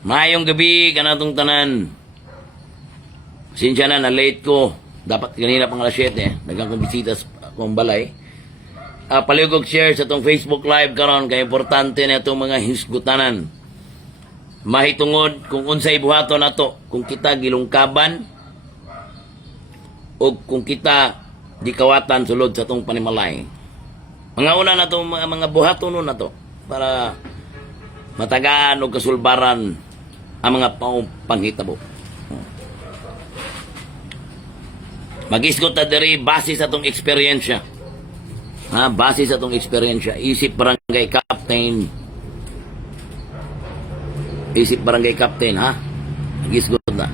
Maayong gabi, kanatong tanan. Sinsya na, na-late ko. Dapat kanina pang alas 7. Nagang kong bisita sa akong balay. Palihog share sa itong Facebook Live karon kay importante na itong mga hisgutanan. Mahitungod kung unsay buhaton nato, kung kita gilungkaban o kung kita gikawatan sulod sa itong panimalay. Mga una na itong mga buhaton na to para matagaan o kasulbaran ang mga panghitabo. Mag-isgot na diri base sa itong eksperyensya. Base sa itong eksperyensya. Isip barangay captain. Isip barangay captain, ha? Mag-isgot na.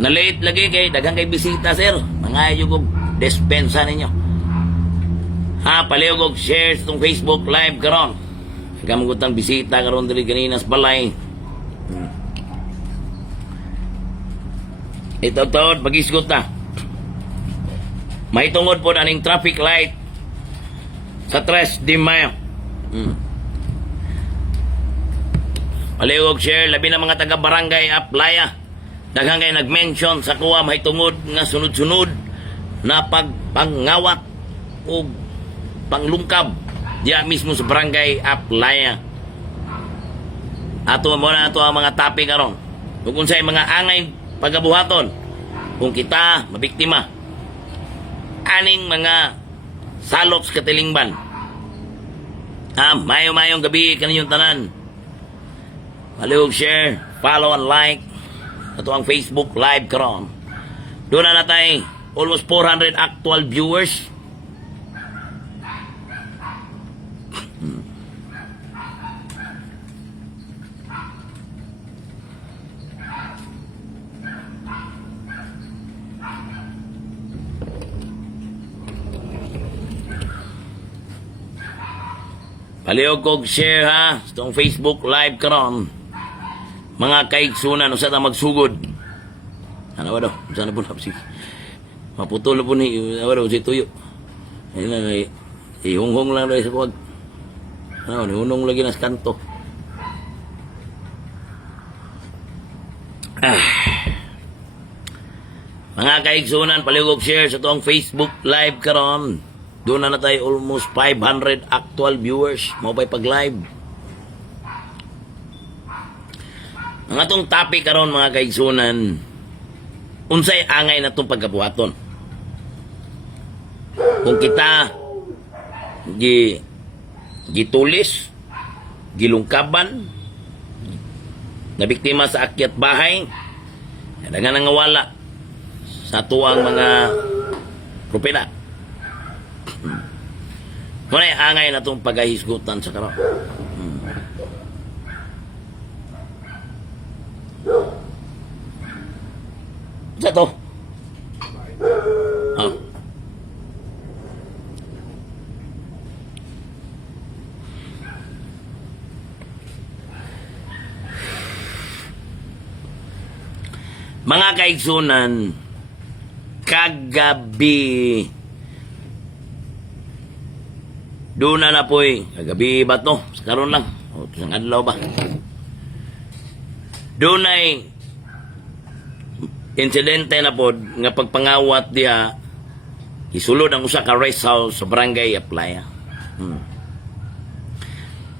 Na-late lagi kay daghang kay bisita, sir. Mga yung despensa ninyo. Palihog og share sa itong Facebook Live karon. Kamugutang bisita karon diri kanina sa balay. Ito taon, mag-isgot na. Mahitungod po aning traffic light sa 3 de Mayo. Palihog share, labi na mga taga-barangay Aplaya. Daghang kay nag-mention sa kuha mahitungod nga sunod-sunod na pagpangawat o panglungkab diya mismo sa barangay Aplaya. Ato mo na ato ang mga topic karon. Kung unsay mga angay pagabuhaton kung kita mabiktima aning mga salops katilingban. Mayo-mayong gabi kaninyong tanan. Palihog share, follow and like ato ang Facebook Live karon. Doon na natay almost 400 actual viewers. Palihog kog share ha itong Facebook Live karon. Mga kaigsunan usa ta magsugod. Ano ba daw? Sana po napsi. Maputol po ni ano si tuyo. Ayun lang ihunghong lang daw sa kuwag. Ano ni hunong lagi nas kanto. Mga kaigsunan palihog kog share sa itong Facebook Live karon. Doon na tayo almost 500 actual viewers. Mo pa'y pag-live. Ang atong topic karon mga kaigsunan, unsay angay na itong pagkabuhaton. Kung kita gitulis, gilungkaban, nabiktima sa akyat bahay, nga nangawala sa tuwang mga propina. Muna angay na itong paghahisgutan sa karon. Sa ito? Mga kaigsunan, kagabi doon na po'y kagabi ba to? Sa karon lang. O, isang adlaw ba? Doon ay insidente na po nga pagpangawat diha isulod ang usa ka rest house sa barangay Aplaya.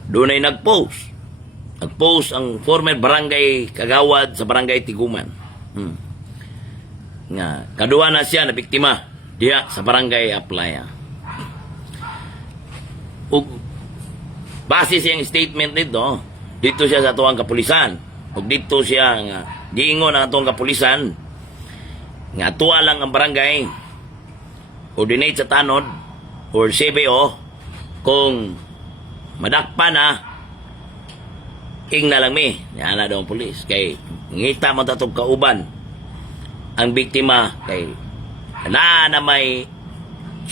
Doon ay nagpost ang former barangay kagawad sa barangay Tiguman. Nga kaduwa na siya na biktima diha sa barangay Aplaya. Ug base siyang statement nito, dito siya sa tuwang kapulisan. Ug dito siya nga giingon ang tuwang kapulisan nga tuwa lang ang barangay ordinate sa tanod or CBO kung madakpa na ing na lang mi na daw ang pulis kay ngita mo tatog kauban ang biktima kay na may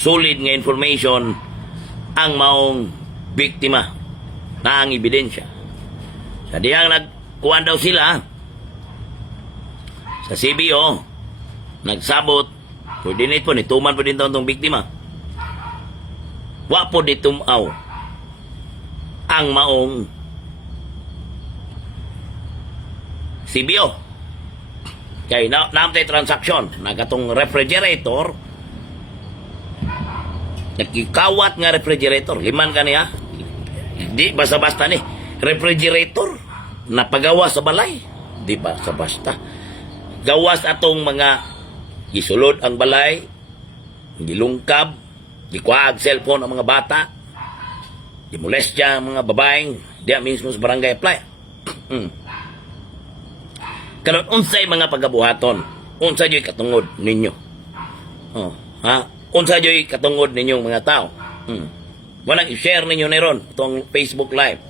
solid nga information ang maong biktima na ang ebidensya. Sa diyang nagkuhan daw sila sa CBO, nagsabot, coordinate po, nituman po din itong biktima. wa po ditumaw ang maong CBO. Kay naamtay transaksyon nagatong refrigerator, nakikawat nga refrigerator, liman kaniya, di basta-basta ni refrigerator napagawa sa balay, di basta-basta gawas atong mga gisulod ang balay, gilungkab, gikuhaag cellphone ang mga bata, gimolestya ang mga babaeng diya mismo sa barangay apply. Karon unsay mga pagabuhaton, unsa joy katungod ninyo, unsa joy katungod ninyong mga tao. Walang i-share ninyo na ron itong Facebook Live.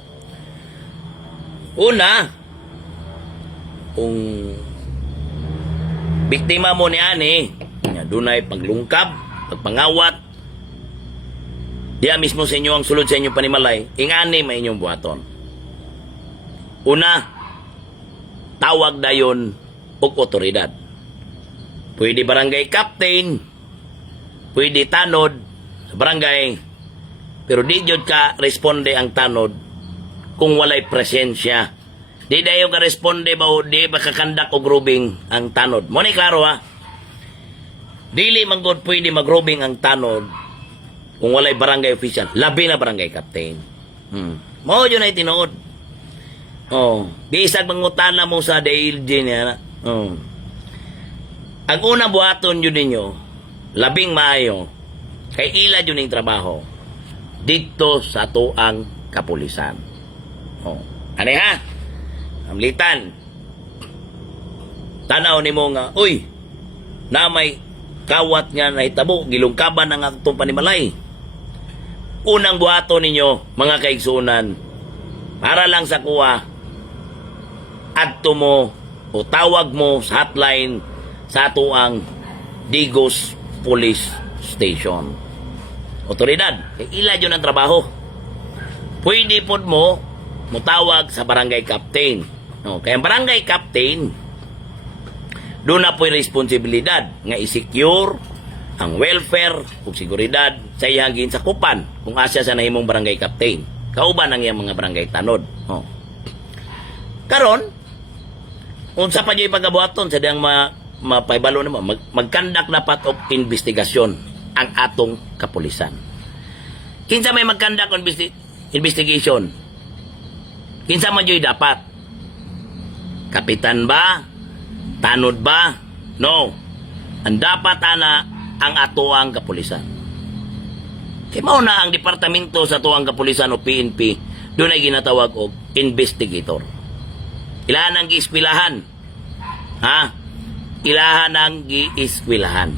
Una, kung biktima mo ni ani, dunay paglungkab, pagpangawat, diya mismo sa inyo ang sulod sa inyong panimalay, ingani may inyong buhaton. Una, tawag dayon og otoridad. Pwede barangay captain, pwede tanod sa barangay, pero di jud ka responde ang tanod kung walay presensya. Di dayo ka responde ba o di ba kakandak og grubing ang tanod. Mo ni klaro ha. Dili man gud pwede magrubing ang tanod kung walay barangay official, labi na barangay captain. Mao jud ay tinuod. Bisag mangutana mo sa DLG niya. Ang unang buhaton yun ninyo, labing maayo, kay ila yun yung trabaho dito sa tuang kapulisan. Ano ha? Amlitan. Tanaw ni mo nga, uy, na may kawat nga na hitabo, gilungkaban ng atong panimalay. Unang buhaton ninyo, mga kaigsunan, para lang sa kuha, adto mo o tawag mo sa hotline sa atuang Digos Police Station. Otoridad, kay ila yun ang trabaho. Pwede po mo mutawag sa barangay captain. Kaya ang barangay captain, doon na po'y responsibilidad nga i-secure ang welfare ug seguridad sa iyang ginsakupan kung asya sa nahimong barangay captain. Kauban ang iyang mga barangay tanod. Karon, unsa pa diyay pagabuhaton sa diyang mapaibalo nimo, magkandak dapat og investigasyon ang atong kapulisan. Kinsa may magkandak og investigation? Kinsa man diyay dapat? Kapitan ba? Tanod ba? No. Ang dapat ana ang atuang kapulisan. Kaya mao na ang departamento sa atuang kapulisan o PNP, doon ay ginatawag og investigator. Ilahan ang giiskwilahan. Ilahan ang giiskwilahan.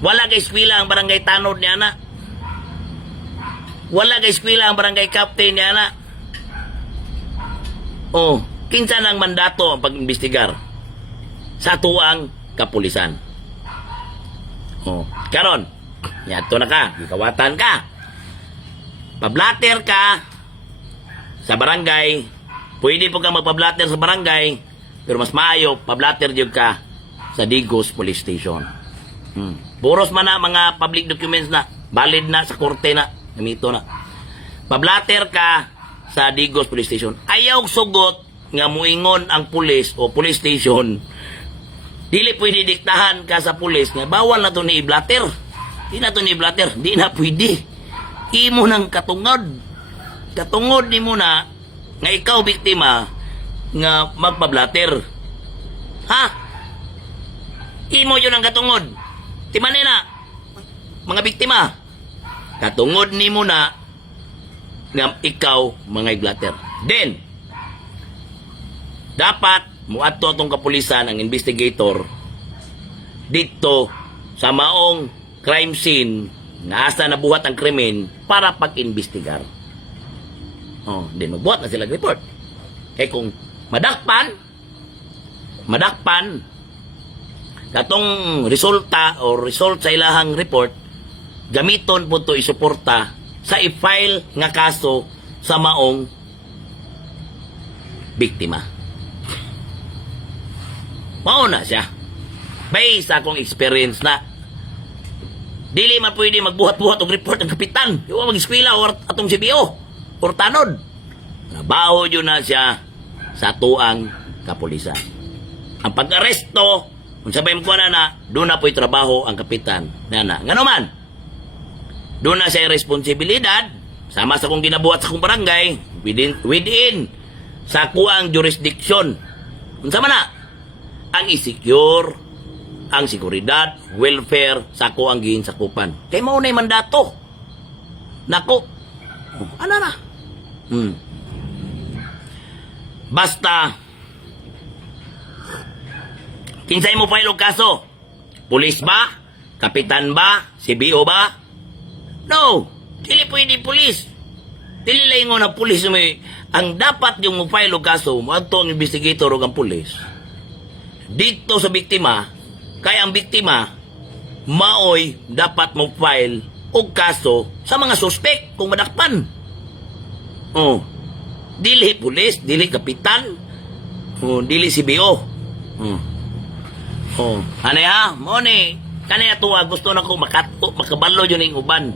Wala kay eskwela ang barangay tanod niya na. Wala kay eskwela ang barangay captain niya na. Kinsa nang mandato ang pag-imbestigar sa tuang kapulisan. Karon, yato na ka, gikawatan ka. Pablater ka sa barangay. Pwede po ka magpablater sa barangay, pero mas maayo, pablater jud ka sa Digos Police Station. Puros man na mga public documents na, valid na sa korte na, gamito na. Pablater ka sa Digos Police Station. Ayaw sugot nga muingon ang pulis o police station. Dili pwede diktahan ka sa pulis nga bawal na to ni i-blatter. Di na to ni i-blatter. Di na pwede. Imo ng katungod. Katungod ni mo na nga ikaw biktima nga magpablatter. Imo yun ang katungod. Timan na mga biktima. Katungod ni mo na nga ikaw mga blatter. Then, dapat muadto atong kapulisan ang investigator dito sa maong crime scene na asa nabuhat ang krimen para pag-investigar. Then magbuhat na sila report. Kung madakpan katong resulta o result sa ilahang report, gamiton po ito isuporta sa i-file nga kaso sa maong biktima. Mauna siya. Based sa akong experience na Dili man pwede magbuhat-buhat og report ang kapitan. Yung mag-eskwela or atong CBO or tanod. Nabaho yun na siya sa tuang kapulisan. Ang pag-aresto, kung sabay mo na, doon na po'y trabaho ang kapitan. Nga naman, doon na siya responsibilidad, sama sa kong ginabuhat sa kong barangay, within sa kuang jurisdiction. Kung sama na, ang i-secure, ang seguridad, welfare, sa kuang giinsakupan. Kaya maunay mandato. Nako, ano na? Basta, kinsay mo file og kaso? Pulis ba? Kapitan ba? CBO ba? No! Dili pwede pulis. Dili lang nga na pulis may ang dapat yung mo file og kaso, moadto ang investigator o ang pulis. Dito sa biktima, kaya ang biktima, maoy dapat mo file og kaso sa mga suspect kung madakpan. Oh. Dili pulis, dili kapitan, dili CBO. Anay ha, mo ni, kanaya tuwa, gusto na ko makabalo yun yung uban.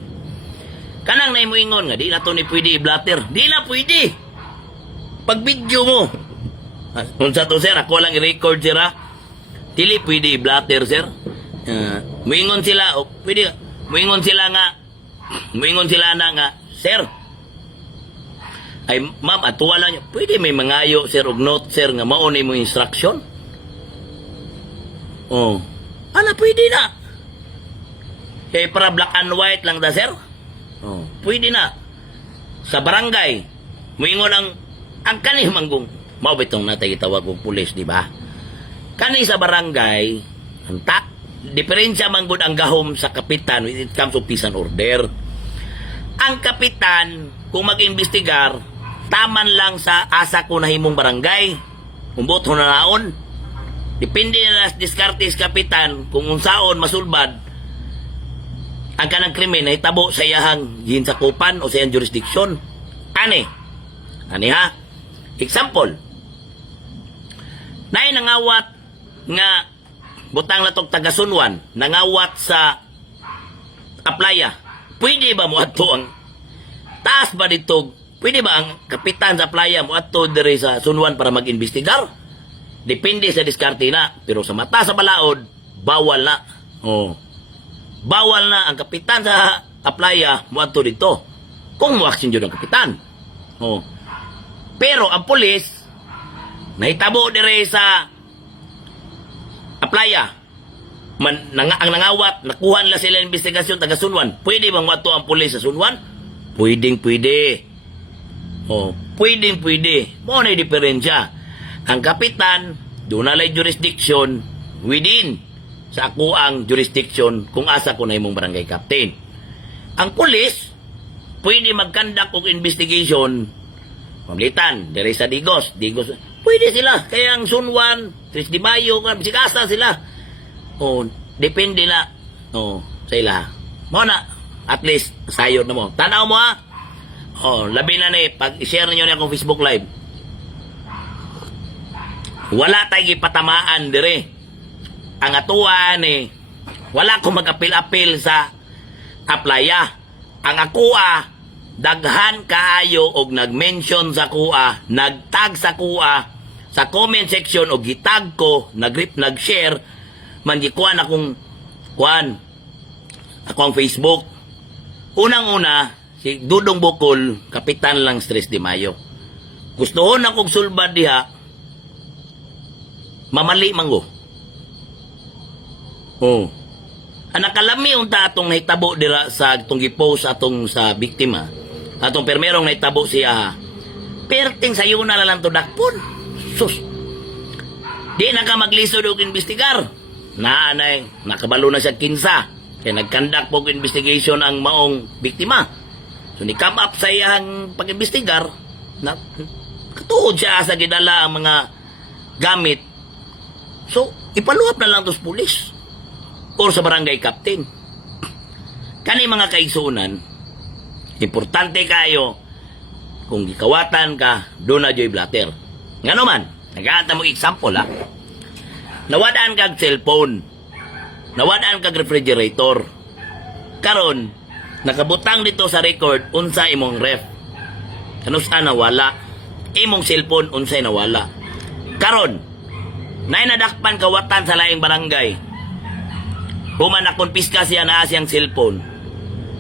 Kanang na ingon nga, di na to ni pwede i-blatter. Di na pwede. Pag video mo, kung sa to sir, ako lang i-record sir ha, dili pwede i-blatter sir. Muingon sila, pwede, muingon sila na nga, sir, ay ma'am, atuwa lang nyo, pwede may mangayo sir og note sir nga maunay mo instruction. Pwede na. Kaya para black and white lang da sir. Pwede na. Sa barangay, muingon ang kani manggong, mao bitong natay gitawag og pulis, di ba? Kani sa barangay, diferensya manggod ang gahom sa kapitan when it comes to peace and order. Ang kapitan, kung mag-imbestigar, taman lang sa asa ko na himong barangay. Umbot ho na naon. Depende na diskartes kapitan kung unsaon masulbad ang kanang krimen na hitabo sa iyahang ginsakupan o sa iyang jurisdiction. Ani ha? Example, naay nangawat nga butang latog taga-Sunwan, nangawat sa Aplaya. Pwede ba mo ato ang taas ba dito? Pwede ba ang kapitan sa Playa mo ato diri sa Sunwan para mag-investigar? Depende sa diskarte na. Pero sa mata sa balaod, bawal na. Bawal na ang kapitan sa Playa mo ato dito. Kung mo-action yun ang kapitan. Pero ang pulis, nahitabo diri sa Playa, ang nangawat, nakuha nila sila investigasyon taga Sunwan. Pwede bang wato ang pulis sa Sunwan? Pwedeng. Mo na diferensya. Ang kapitan, doon nalay jurisdiction within sa ako ang jurisdiction kung asa ko na imong barangay captain. Ang pulis, pwede magkandak og investigation pamlitan, diri sa Digos. Pwede sila. Kaya ang Sunwan, 3 de Mayo, sikasa sila. Depende na. Sa ila. Mo na, at least, sayod na mo. Tanaw mo ha. Labi na ni, pag i-share ninyo na akong Facebook Live. Wala tayo ipatamaan dire. Ang atuan wala ko mag-apil-apil sa Aplaya. Ang akua, daghan kaayo og nag-mention sa kuha, nagtag sa kuha, sa comment section og gitag ko, nag-share, man gikuan akong Facebook. Unang-una, si Dudong Bukol, kapitan lang 3 de Mayo. Gustohon akong sulbad diha, mamali manggo. Ang nakalami unta atong nahitabo dira sa atong gipost atong sa biktima. Atong permerong nahitabo siya. Perting sayo na lang to dakpon. Sus. Di na ka maglisod og investigar. Naanay, nakabalo na siya 15. Kaya nagkandak po investigation ang maong biktima. So ni come up sa iyang pag-investigar, na katuod siya sa gidala ang mga gamit. So, ipaluhap na lang to sa pulis or sa barangay captain. Kani mga kaigsunan, importante kayo kung gikawatan ka, doon na joy blatter. Nga naman, nag-aanta mo example ha. Nawadaan kag cellphone, nawadaan kag refrigerator, Karon, nakabutang dito sa record, unsa imong ref. Kanusa nawala. Imong cellphone, unsay nawala. Karon, nay nadakpan kawatan sa laing barangay. Human na konpiska siya na siyang cellphone.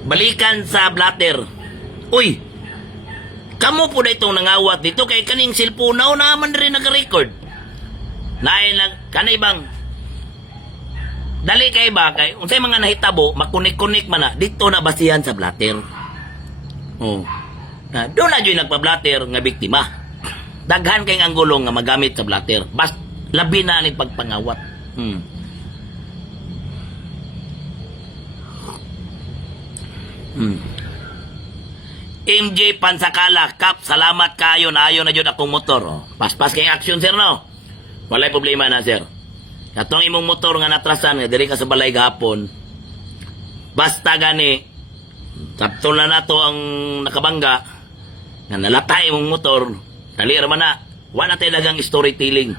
Balikan sa blatter. Uy, kamo po na itong nangawat dito kay kaning cellphone na naman rin naka-record. Nay lang, kanay bang dali kay ba kay unsay mga nahitabo makunik-kunik man na dito na basihan sa blatter. Oh. Na do na joy nagpa-blatter nga biktima. Daghan kay anggulong nga magamit sa blatter. Bas labi na ni pagpangawat. MJ Pansakala, Kap, salamat kayo na ayon na jud akong motor. Oh. Paspas kay action sir no. Walay problema na sir. Katong imong motor nga natrasan nga diri ka sa balay gahapon. Basta gani sapto na nato ang nakabangga nga nalatay imong motor. Dali ra man na. Wa na tay dagang storytelling.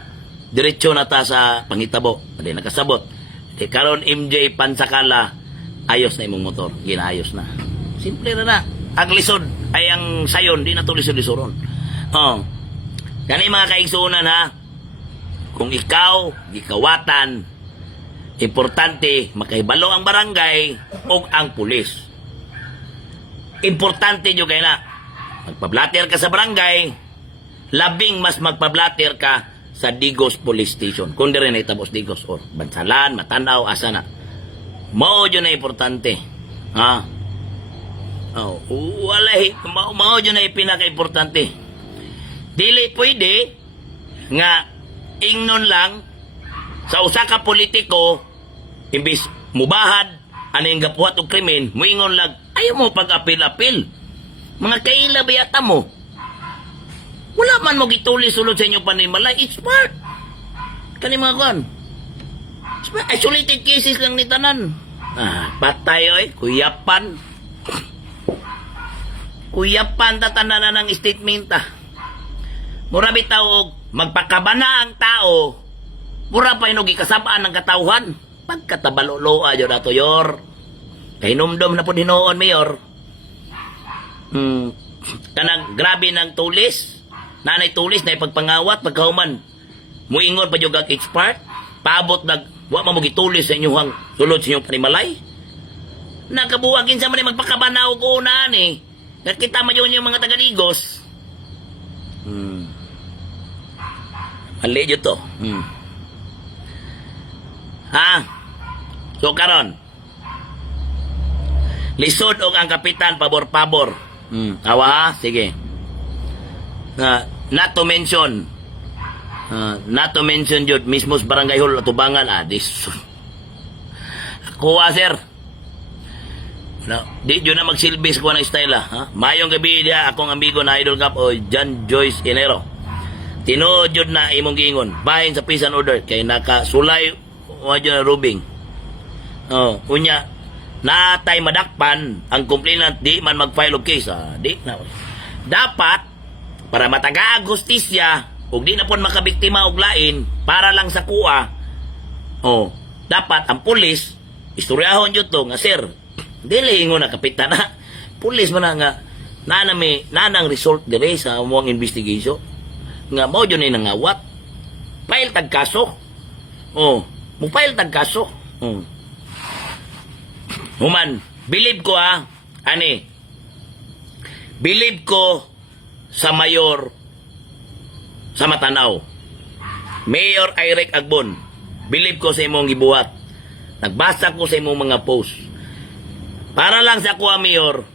Diretso na ta sa pangitabo. Dili nakasabot. Di karon MJ Pansakala, ayos na imong motor. Ginaayos na. Simple ra na. Ang lisod ay ang sayon, di na to lisod-lisoron. Oh. Kani mga kaigsuunan ha. Kung ikaw, gikawatan, importante makahibalo ang barangay o ang pulis. Importante nyo kayo na, magpablatter ka sa barangay, labing mas magpablatter ka sa Digos Police Station. Kung di rin ay tapos Digos or Bansalan, Matanaw, asa na. Mao yun na importante. Ha? Oh, walay, mao yun na pinaka-importante. Dili pwede nga ingnon lang sa usa ka politiko imbis mubahad aning gapuhat og krimen moingon lang ayaw mo pag-apil-apil. Mga kaila bayata mo. Wala man mo gitulis sulod sa inyo panimalay. It's part. Kani mga kuan. Isolated cases lang ni tanan. Patay oy, kuyapan. Kuyapan tatanan na ng statement ta. Mura bitaw og magpakabana ang tao, mura pa inog ikasabaan ng katawhan. Pagkatabaloloa yun ato yor. Kay numdom na po hinoon, Mayor. Kanang grabe ng tulis. Nanay tulis na ipagpangawat, pagkahuman. Muingon pa yung expert. Paabot wa mamugi tulis sa inyong sulod sa inyong panimalay. Nakabuwagin sa man magpakabana og unaan eh. Nakita mo yun yung mga taga-Digos. Mali yun to. Ha? So karon, lisod og ang kapitan pabor-pabor. Awa ha? Sige. Not to mention yun mismo sa barangay hall atubangan. Kuha sir. Di yun na magsilbis ko ng style ha? Mayong gabi dia akong amigo na Idol Cup o John Joyce Enero. Tinuod yun na imong giingon. Bahin sa peace and order. Kay nakasulay wadyo na rubing. Oh, unya natay madakpan ang complainant di man mag-file of case. Di na. Dapat para mataga justisya ug di na pon makabiktima og lain para lang sa kuha. Oh, dapat ang pulis istoryahon jud to nga sir. Dili ingon na kapitan na. Pulis man nga nanang result dire sa among investigation. Nga mao yun ay nangawat. File tag kaso. Oh, mo file tag kaso. Human, believe ko ani. Believe ko sa mayor sa Matanaw. Mayor Eric Agbon. Believe ko sa imong gibuhat. Nagbasa ko sa imong mga post. Para lang sa kuha mayor,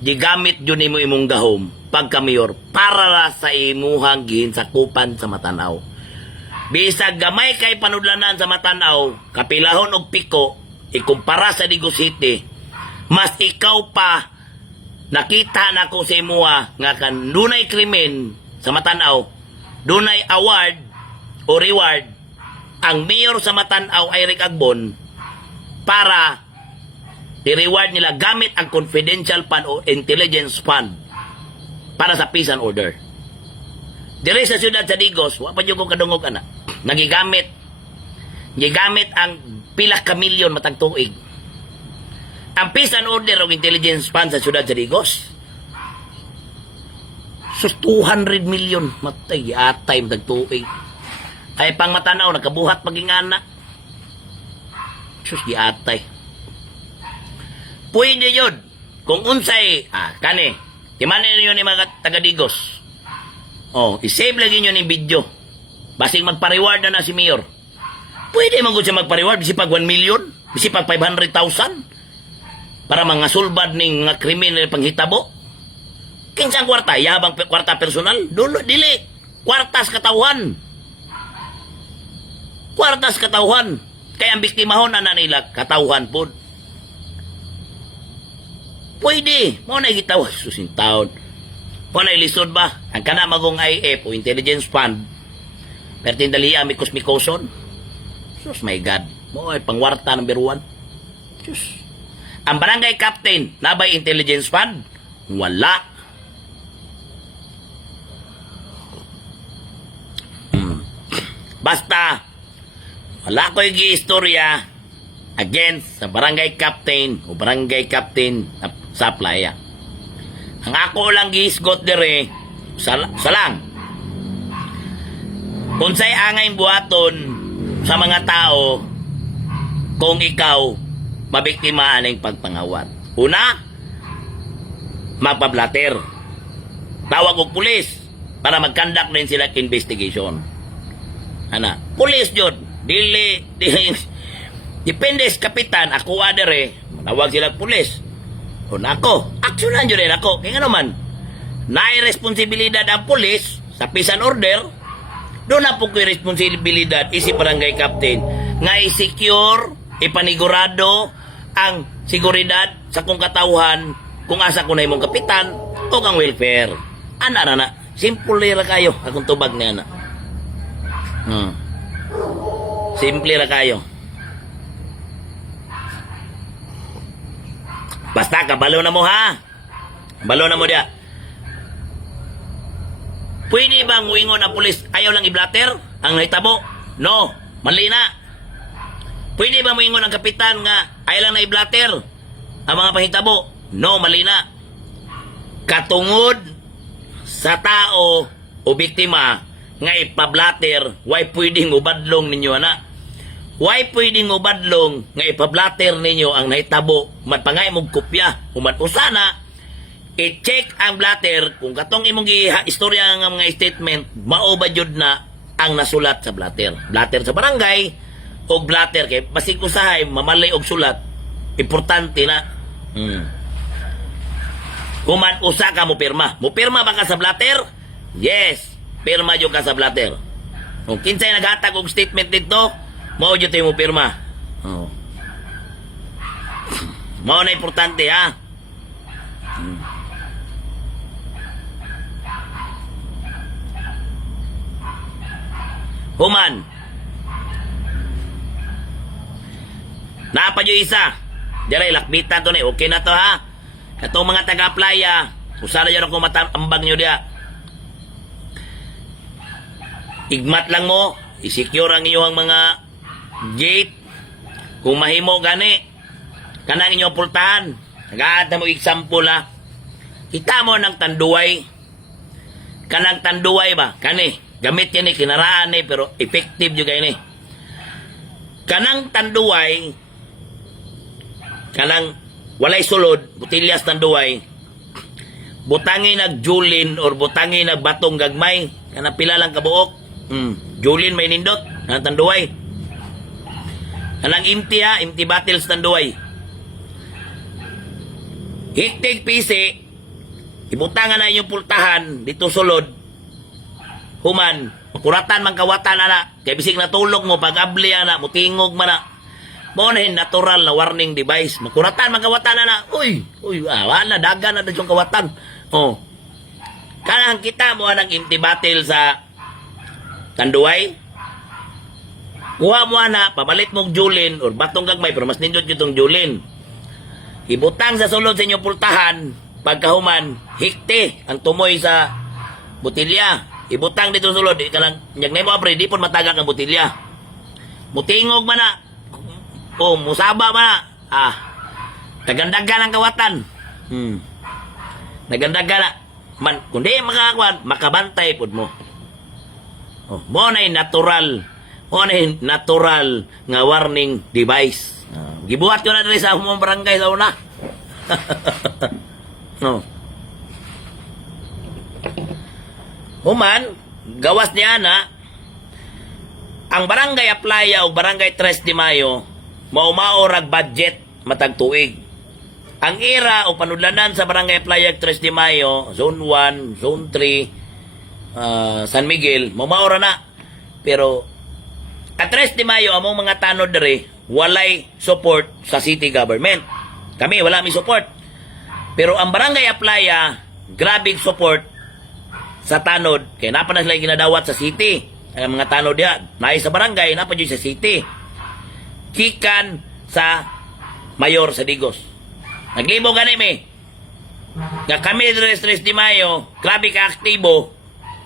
gigamit yun nimo imong gahom pagka mayor para sa imuhang ginsakupan sa Matanaw. Bisag gamay kay panudlanan sa Matanaw, kapilahon og piko, ikumpara sa Digos City, mas ikaw pa nakita na ko sa imuha nga kan dunay krimen sa Matanaw, dunay award o reward ang mayor sa Matanaw Eric Agbon para i-reward nila gamit ang confidential fund o intelligence fund para sa peace and order. Dire sa siyudad sa Digos, wa pa yung kong kadungog ana. Gigamit ang pila ka milyon matag tuig. Ang peace and order o intelligence fund sa syudad sa Digos. So, 200 million. Matay, atay, magtuig. Ay, pang matanaw, nakabuhat maging anak. Sus, atay. Pwede yun. Kung unsay, kani, timanin nyo ni mga taga-Digos. I-save lagi nyo ni video. Basing magpa-reward na si Mayor. Pwede man siya magpa-reward, bisi pag 1 million, bisi pag 500,000. Para mga sulbad ning mga kriminal panghitabo. Kinsang kwarta, yabang kwarta personal, dulo, dili. Kwartas katauhan. Kwartas katauhan. Kaya ang biktimahon na nila, katauhan po. Pwede. Mo na gitaw. Susin taon. Mo na ilisod ba? Ang kana magong IF o Intelligence Fund. Pertin dali mikos-mikoson. Sus, my God. Mo ay pangwarta number 1. Sus. Ang barangay captain, nabay Intelligence Fund? Wala. Basta, wala ko yung istorya against sa barangay captain o barangay captain sa playa. Ang ako lang gihisgot dire, salang. Unsay angay buhaton sa mga tao kung ikaw mabiktima ng pagpangawat. Una, magpablater. Tawag og pulis para mag-conduct din sila investigation. Pulis yun. Dili, depende sa kapitan, ako adere, tawag sila pulis. Kung ako, aksyonan yun rin ako. Kaya nga naman, nai-responsibilidad ang pulis sa peace and order, doon na po ko responsibilidad, isip barangay captain, nga i-secure, ipanigurado ang seguridad sa kong katauhan, kung asa ko na imong kapitan, o kang welfare. Ana, simple ra kayo, akong tubag niya na. Simple ra kayo. Basta kabalo na mo ha. Balo na mo dia. Pwede bang uingon ang pulis ayaw lang i-blatter ang nahitabo? No, mali na. Pwede bang uingon ang kapitan nga ayaw lang na i-blatter ang mga pahitabo? No, mali na. Katungod sa tao o biktima nga ipablatter, why pwedeng ubadlong ninyo ana? Why pwedeng ubadlong nga ipablatter ninyo ang nahitabo? Matpangay mong kopya. Human usana, i-check ang blatter kung katong imong istorya nga mga statement, mao ba jud na ang nasulat sa blatter. Blatter sa barangay o blatter kay basig usahay mamalay og sulat. Importante na. Human usa ka mo pirma. Mo pirma ba ka sa blatter? Yes. Pirma yung ka sa blatter. Kung kinsay naghatag og statement dito, mao jud mo pirma. Mao na importante ha. Human. Napa yung isa. Diray, lakbitan to na. Okay na to ha. Itong mga taga-playa, usara yun ako matambag nyo dia. Igmat lang mo, isecure ang inyong mga gate. Kung mahimo gani, kanang inyong pultahan. Nag-aata mo example ha. Kita mo ng tanduay. Kanang tanduay ba? Kani, gamit yan kinaraan pero effective juga ini. Kanang tanduay, kanang walay sulod, butillas tanduay, butangi nagjulin or butangi nagbatong gagmay, kanang pila lang kabuok. Julin may nindot, kanang tanduay. Kanang empty ha, empty bottles tanduay. Hiktig pisi, ibutangan na inyong pultahan, dito sulod. Human, makuratan man kawatan na, kaya bisig natulog mo, pag-abli na, mutingog man na. Maunahin natural na warning device. Makuratan man kawatan na, uy, wala, dagan na na yung kawatan. Kanang kita mo ng empty bottle sa tanduay, kuha mo na, pabalit mong julin, or batong gagmay, pero mas nindot yung julin. Ibutang sa sulod sa inyong pultahan, pagkahuman, hikti, ang tumoy sa butilya. Ibutang dito sulod, nyag na mo apre, di po matagak ang butilya. Mutingog man na, musaba man na, Tagandagan ang kawatan. Nagandagan na. Man, kundi makakuan, makabantay pud mo. Oh, mo na natural. Mo na natural nga warning device. Gibuhat ko na diri sa among barangay sa una. No. Human, gawas niya na, ang barangay Aplaya o barangay 3 de Mayo, maumaorag budget matag tuig. Ang ira o panudlanan sa barangay Aplaya 3 de Mayo, Zone 1, Zone 3, San Miguel, maumaora na. Pero, at 3 de Mayo, among mga tanod dere, walay support sa city government. Kami, wala may support. Pero ang barangay Aplaya, grabing support sa tanod. Kaya napa na sila ginadawat sa city. Ang mga tanod diya, naay sa barangay, napa dyan sa city. Kikan sa mayor sa Digos. Naglibo ganim eh. Nga kami 3 de Mayo, grabe ka aktibo,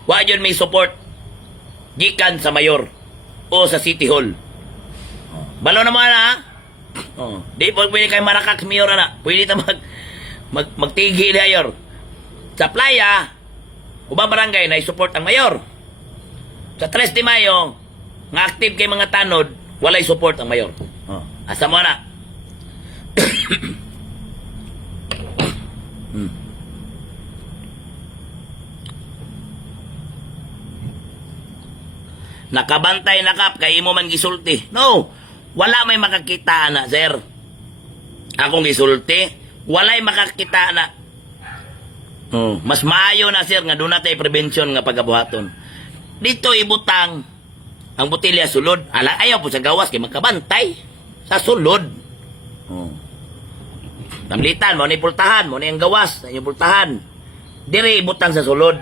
wa dyan may support. Gikan sa mayor o sa city hall. Balo naman ha. Di po pwede kayo marakak mayor na. Pwede ta magtigi mayor. Sa playa, ubang barangay na i-support ang mayor. Sa 3 de Mayo, nga active kay mga tanod, walay support ang mayor. Asa mo na. Nakabantay na kap kay imo man gisulti. No, wala may makakita na, sir. Akong gisulti, walay makakita na. Mas maayo na, sir, nga doon natin prevention nga pagabuhaton. Dito ibutang ang botelya sulod. Ayaw po sa gawas kay magkabantay sa sulod. Tamlitan, mo ni pultahan, mo ni ang gawas, yung pultahan. Dire ibutang sa sulod.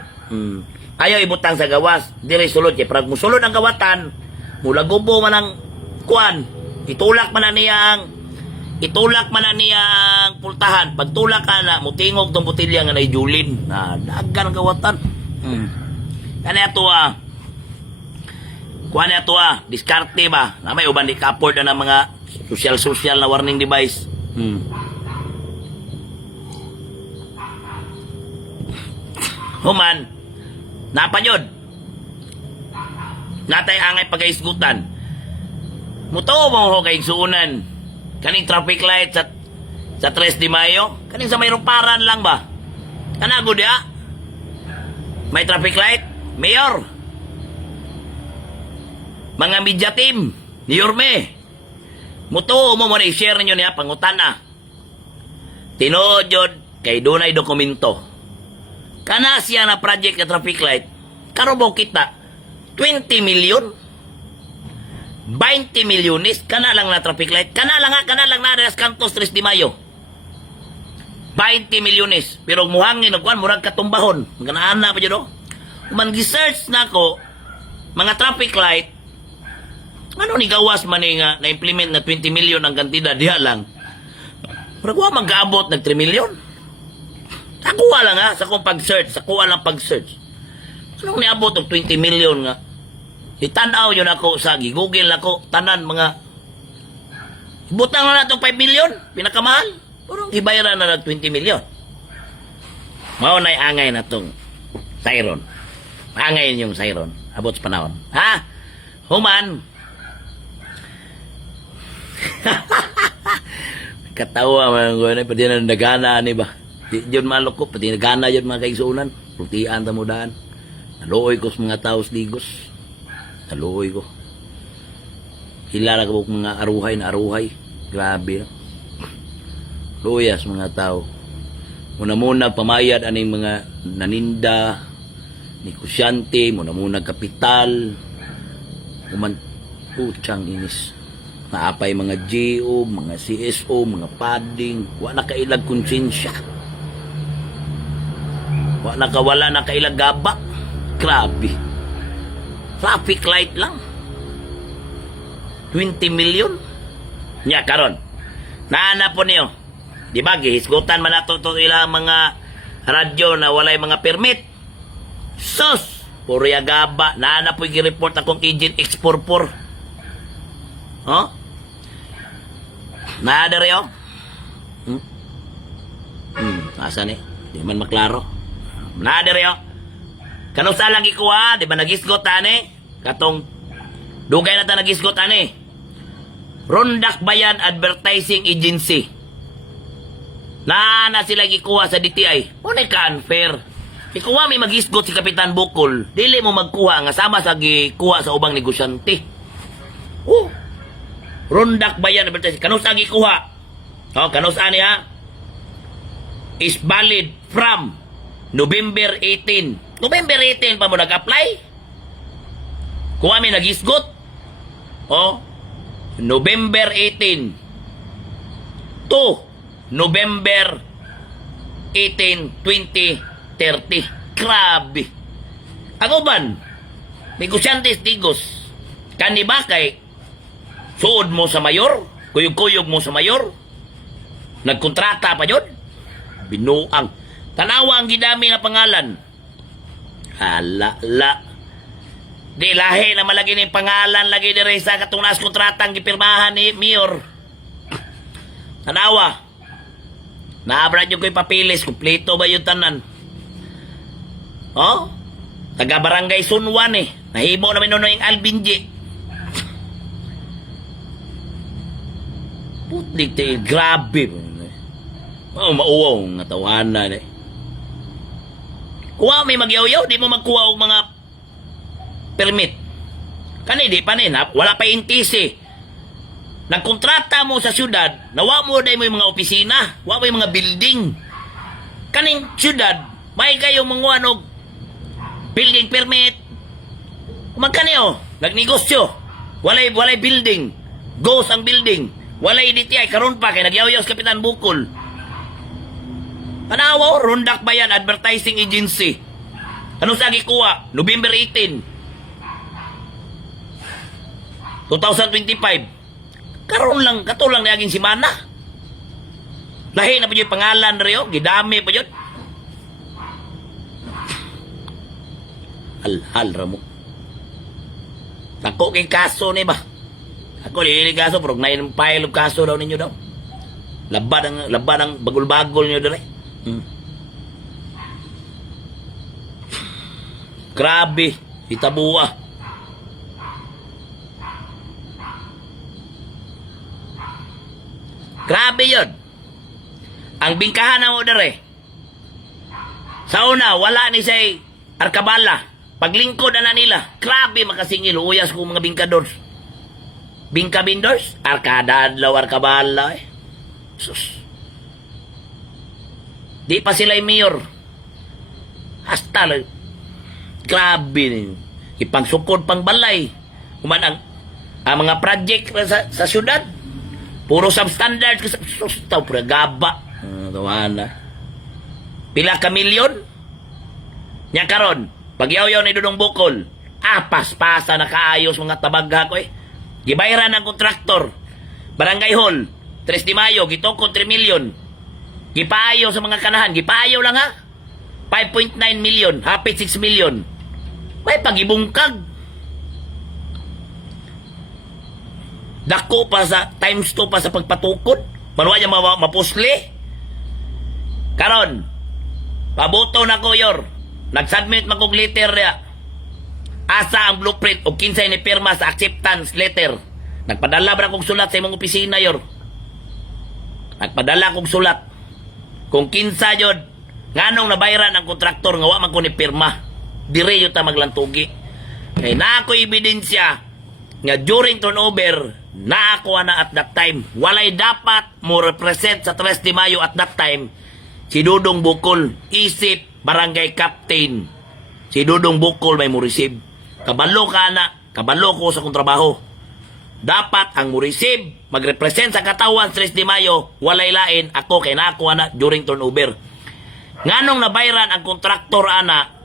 Ayaw ibutang sa gawas, dire sulod. Kaya parang musulod ang gawatan, mula gubo man ang kuan, itulak man na niya ang pultahan. Pagtulak ka na, mutingog tong botelya nga na ijulin. Dagan ang gawatan. Kani ato kuan ato diskarte ba? Na may uban di ka-afford na ng mga social na warning device. Human, napanyod. Natay angay pagaisgutan. Muto mo ho kay suunan. Kaning traffic light sa 3 de Mayo, kaning sa mayroong paran lang ba? Kanago dia? May traffic light, mayor. Mga media team, ni Yorme. Muto mo na i-share ninyo niya pangutana. Tinuod yun kay dunay dokumento. Kana siya na project na traffic light, karubaw kita 20 million 20 milyones kana lang na traffic light, kana lang na Reyes Cantos 3 de Mayo 20 milyones, pero muhangin nagkuhan murag katumbahon ganaana pa dyan man gi-search na ko mga traffic light ano ni gawas man nga na-implement na 20 million ang kantidad diha lang murag wa mag-aabot nag 3 million. Sakuha lang sa kong pag-search. Sakuha lang pag-search. Anong niabot ng 20 million nga? Itanaw yun ako sa Google ako. Tanan mga... Butang na itong 5 million. Pinakamahal. Purong ibayaran na ng 20 million. Maunay angay na itong siren. Angay yung siren. Abot sa panahon. Ha? Human. Katawa mga gano'n. Pwede na nagana ni ba? Diyon malok ko, pati nagana yun mga kaigsuunan. Putian tamudaan. Naluoy ko sa mga tao sa Digos. Naluoy ko. Hilala ko mga aruhay na aruhay. Grabe. Luyas mga tao. Muna-muna pamayad aning mga naninda, negosyante, muna-muna kapital. Putsang inis. Naapay mga GO, mga CSO, mga padding. Wala kailag konsensya. Wala na kailang gaba. Grabe. Traffic light lang. 20 million. Nya karon. Naana po niyo. Di ba gihisgutan man nato to ilang mga radyo na walay mga permit. Sus, puro ya gaba. Naana po gi-report akong agent X44. Naada rin Asa ni? Di man maklaro. Nader yo. Kanus lang ikuha, di ba nagisgot ani? Katong dugay na ta nagisgot ani. Rondak Bayan Advertising Agency. Na sila gikuha sa DTI. Muna ka unfair. Ikuha may magisgot si Kapitan Bukol. Dili mo magkuha nga sama sa gikuha sa ubang negosyante. Oh. Rondak Bayan Advertising. Kanus ang gikuha. Oh, kanus ani ha. Is valid from November 18. November 18 pa mo nag-apply? Kuha may nagisgot. Oh. November 18 to November 18, 2030. Grabe. Ako ban, negosyante tigos. Kani ba kay suod mo sa mayor? Kuyog-kuyog mo sa mayor? Nagkontrata pa yun? Binuang. Tanawa ang gidami na pangalan. Hala. Di lahi na malagi ni pangalan lagi ni Reza katong nas kontratang gipirmahan ni Mayor. Tanawa. Naabra nyo ko'y papilis. Kumpleto ba yung tanan? Oh? Taga Barangay Sunwan eh. Nahimo namin nun yung Alvin G. Putlik tayo. Grabe. Oh, mauwaw nga tawanan eh. Kuha may magyaw-yaw. Di mo magkuha og mga permit. Kani di pa nin. Wala pa intisi. Nagkontrata mo sa syudad, nawa mo day mo yung mga opisina, wa mo yung mga building. Kaning syudad, may kayong mga anog building permit. Magkano? Nagnegosyo. Walay building. Ghost ang building. Walay DTI karon pa kay nagyaw-yaw sa Kapitan Bukol. Panawa, Rondak Bayan Advertising Agency. Ano sa gikuha? November 18. 2025. Karon lang, katulang na aging simana. Lahi na pa yung pangalan rin, gidami pa yun. Hal ramo. Ako kay kaso ni ba? Ako lili kaso, pero nain file of kaso daw ninyo daw. Laban ang bagol-bagol nyo daw eh. Grabe, itabuha. Grabe yun. Ang bingkahan na mo dere. Sa una, wala ni say Arkabala. Paglingkod na nila. Grabe makasingil. Uyas ko mga bingkadors. Bingka-bindors? Arkadadlaw, Arkabala eh. Sus. Di pa sila yung mayor. Hasta lang. Grabe ni. Ipangsukod pang balay. Kuman ang mga project sa syudad. Puro substandard. Sustaw, pura gaba. Tawana. Pila ka milyon? Nya karon, pagyaw-yaw ni Dudong Bukol, pas-pasa na kaayos mga tabagha ko eh. Gibayaran ng kontraktor. Barangay Hall, 3 de Mayo, gitong 3 milyon. Gipayo sa mga kanahan, gipayo lang ha. 5.9 milyon, hapit 6 milyon. May pagibungkag. Dako pa sa times 2 pa sa pagpatukod. Manuwa niya mapusli. Karon, pabuto na ko yor. Nag-submit magkog letter niya. Asa ang blueprint o kinsay ni pirma sa acceptance letter. Nagpadala ba kong sulat sa imong opisina yor? Nagpadala kong sulat. Kung kinsa yun, nganong nabayaran ang kontraktor nga wa man ko ni pirma. Dire yun ta maglantugi. Kaya na ako ebidensya nga during turnover na ako na at that time. Walay dapat mo represent sa 3 de Mayo at that time si Dudong Bukol. Isip barangay captain. Si Dudong Bukol may mo receive. Kabalo ka na. Kabalo ko sa kong trabaho. Dapat ang mo receive magrepresent sa katawan 3 de Mayo. Walay lain ako kay na ako na during turnover. Nganong nabayran ang kontraktor ana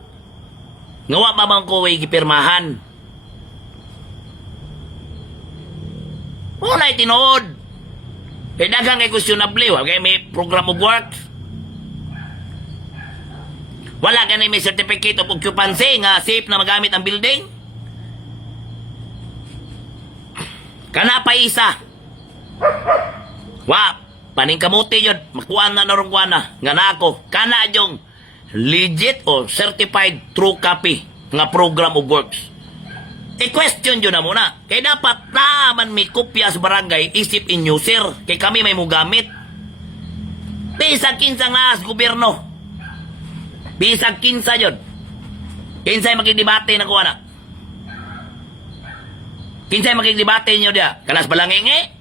ngawa pa bang ko way gipirmahan. Unay tinuod. Kaya dagang kay questionable. Okay, may program of work. Wala ka na may certificate of occupancy nga safe na magamit ang building. Kana pa isa. paning kamuti yun, makuha na narong kuana, nga na ako, kana yung legit o certified true copy nga program of works. I-question yun na muna. Kaya dapat naman may kopya sa barangay, isip in user. Kaya kami may mugamit. Bisag kinsang naas gobyerno. Bisag kinsa yun. Kinsay makikidebate na kuha na. Kinsay makikidebate nyo dia. Kalas balangingi.